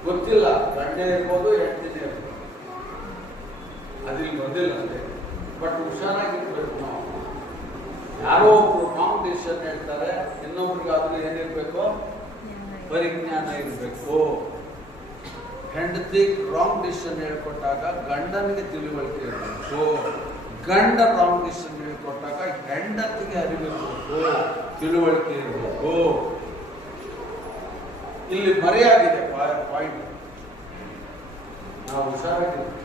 ಗೊತ್ತಿಲ್ಲ. ಗಂಟೆ ಇರ್ಬೋದು, ಹೆಂಡತಿನೇ ಇರ್ಬೋದು, ಅದಿಲ್ಲಿ ಬಂದಿಲ್ಲ ಅಷ್ಟೇ. ಬಟ್ ಹುಷಾರಾಗಿರ್ಬೇಕು ನಾವು. ಯಾರೋ ಒಬ್ರು ರಾಂಗ್ ಡಿಸಿಷನ್ ಹೇಳ್ತಾರೆ, ಇನ್ನೊಬ್ರಿಗಾದ್ರೂ ಏನಿರ್ಬೇಕು? ಪರಿಜ್ಞಾನ ಇರಬೇಕು. ಹೆಂಡತಿ ರಾಂಗ್ ಡಿಸಿಷನ್ ಹೇಳ್ಕೊಟ್ಟಾಗ ಗಂಡನಿಗೆ ತಿಳುವಳಿಕೆ ಇರಬೇಕು. ಗಂಡ ರಾಂಗ್ ಡಿಸಿಷನ್ ಹೇಳ್ಕೊಟ್ಟಾಗ ಹೆಂಡತಿಗೆ ಅರಿವಿರಬೇಕು, ತಿಳುವಳಿಕೆ ಇರಬೇಕು. ಇಲ್ಲಿ ಮರೆಯಾಗಿದೆ ಪಾಯಿಂಟ್. ನಾವು ಹುಷಾರಾಗಿರ್ಬೇಕು.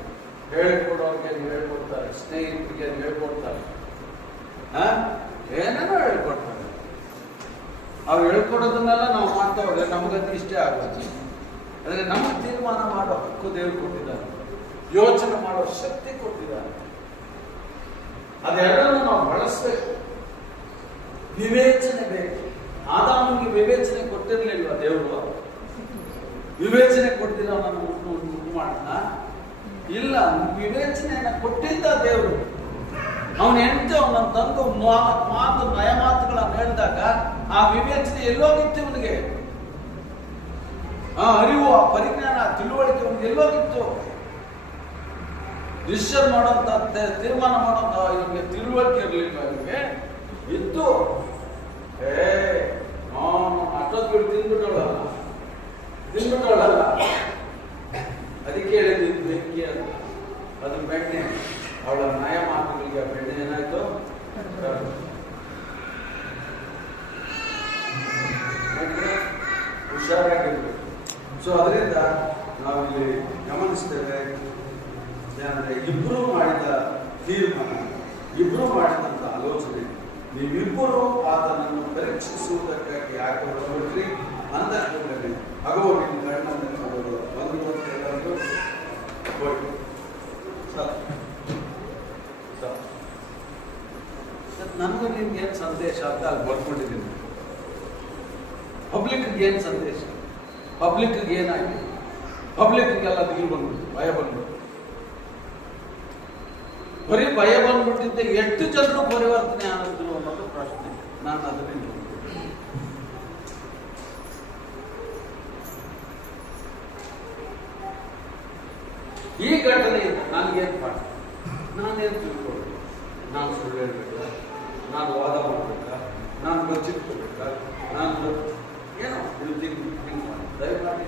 ಹೇಳ್ಕೊಡೋರಿಗೆ ಹೇಳ್ಕೊಡ್ತಾರೆ, ಸ್ನೇಹಿತರಿಗೆ ಹೇಳ್ಕೊಡ್ತಾರೆ, ಏನೇನೋ ಹೇಳ್ಕೊಡ್ತಾರೆ. ಅವ್ರು ಹೇಳ್ಕೊಡೋದನ್ನೆಲ್ಲ ನಾವು ಮಾಡ್ತಾ ಹೋದ್ರೆ ನಮಗಂತೂ ಇಷ್ಟೇ ಆಗೋದು. ಆದರೆ ನಮಗೆ ತೀರ್ಮಾನ ಮಾಡೋ ಹಕ್ಕು ದೇವರು ಕೊಟ್ಟಿದ್ದಾರೆ, ಯೋಚನೆ ಮಾಡೋ ಶಕ್ತಿ ಕೊಟ್ಟಿದ್ದಾರೆ. ಅದೆರಡನ್ನು ನಾವು ಬಳಸಬೇಕು. ವಿವೇಚನೆ ಬೇಕು. ಆದಾಮನಿಗೆ ವಿವೇಚನೆ ಕೊಟ್ಟಿರ್ಲಿಲ್ವ ದೇವರು? ವಿವೇಚನೆ ಕೊಡ್ತಿಲ್ಲ ನಾನು ಉಂಟು ಮಾಡೋಣ ಇಲ್ಲ, ವಿವೇಚನೆಯನ್ನ ಕೊಟ್ಟಿದ್ದ ದೇವರು. ಅವನ ಹೆಂಡತಿ ಅವನ ತಂದು ಮಾತು ನಯ ಮಾತುಗಳನ್ನು ಹೇಳಿದಾಗ ಆ ವಿವೇಚನೆ ಎಲ್ಲೋಗಿತ್ತು ಇವನಿಗೆ? ಆ ಅರಿವು, ಆ ಪರಿಜ್ಞಾನ, ಆ ತಿಳುವಳಿಕೆ ಅವನಿಗೆ ಎಲ್ಲೋಗಿತ್ತು? ಡಿಸಿಷನ್ ಮಾಡೋಂಥ ತೀರ್ಮಾನ ಮಾಡೋಂಥ ಇವನಿಗೆ ತಿಳುವಳಿಕೆ ಇರಲಿಲ್ಲ. ಇವನಿಗೆ ಇತ್ತು ಅಷ್ಟೊತ್ತು ಬಿಟ್ಟು ತಿಂದ್ಬಿಟ್ಟವಳಲ್ಲ. ಅದಕ್ಕೆ ಹೇಳಿದ್ದು ಬೆಂಕಿ ಅಂತ. ಅದು ಬೆಣ್ಣೆ. ಅವಳ ನಯ ಮಾತುಗಳಿಗೆ ಆ ಬೆಣ್ಣೆ ಏನಾಯ್ತು? ಹುಷಾರಾಗಿರ್ಬೇಕು. ಸೊ ಅದರಿಂದ ನಾವಿಲ್ಲಿ ಗಮನಿಸ್ತೇವೆ ಏನಂದ್ರೆ ಇಬ್ಬರು ಮಾಡಿದ ತೀರ್ಮಾನ, ಇಬ್ಬರು ಮಾಡಿದಂಥ ಆಲೋಚನೆ, ನೀವಿಬ್ಬರು ಆತನನ್ನು ಪರೀಕ್ಷಿಸುವುದಕ್ಕಾಗಿ ಯಾಕೆ ಹೊರಬಿಟ್ರಿ ಅಂತ ಹೇಳಿದ್ರೆ ಆಗೋ ನಿಮ್ಮ ಕಣ್ಣನ್ನು ನೋಡೋದು ಒಂದು ಅಂತ ಹೇಳೋದು ಹೋಯ್ತು. ನನಗೂ ನಿಮ್ಗೆ ಏನು ಸಂದೇಶ ಅಂತ ಅಲ್ಲಿ ಬರ್ಕೊಂಡಿದ್ದೀನಿ. ಪಬ್ಲಿಕ್ಗೆ ಏನು ಸಂದೇಶ? ಪಬ್ಲಿಕ್ಗೆ ಏನಾಗಿದೆ? ಪಬ್ಲಿಕ್ಗೆಲ್ಲ ದಿಗಿಲು ಬಂದ್ಬಿಟ್ಟು, ಭಯ ಬಂದ್ಬಿಟ್ಟು, ಬರೀ ಭಯ ಬಂದ್ಬಿಟ್ಟಿದ್ದೆ ಎಷ್ಟು ಜನರು ಪರಿವರ್ತನೆ ಆದ್ರು ಅನ್ನೋದು ಪ್ರಶ್ನೆ. ನಾನು ಅದನ್ನೇ ಈ ಘಟನೆಯಿಂದ ನನಗೇನು ಪಾಠ? ನಾನೇನು ತಿಳ್ಕೊಳ್ಬೇಕು? ನಾನು ಸುಳ್ಳು ಹೇಳ್ಬೇಕಾ? ನಾನು ವಾದ ಮಾಡಬೇಕಾ? ನಾನು ಬಚ್ಚಿಟ್ಕೋಬೇಕಾ? ನಾನು ಏನೋ ದಯಮಾಡಿ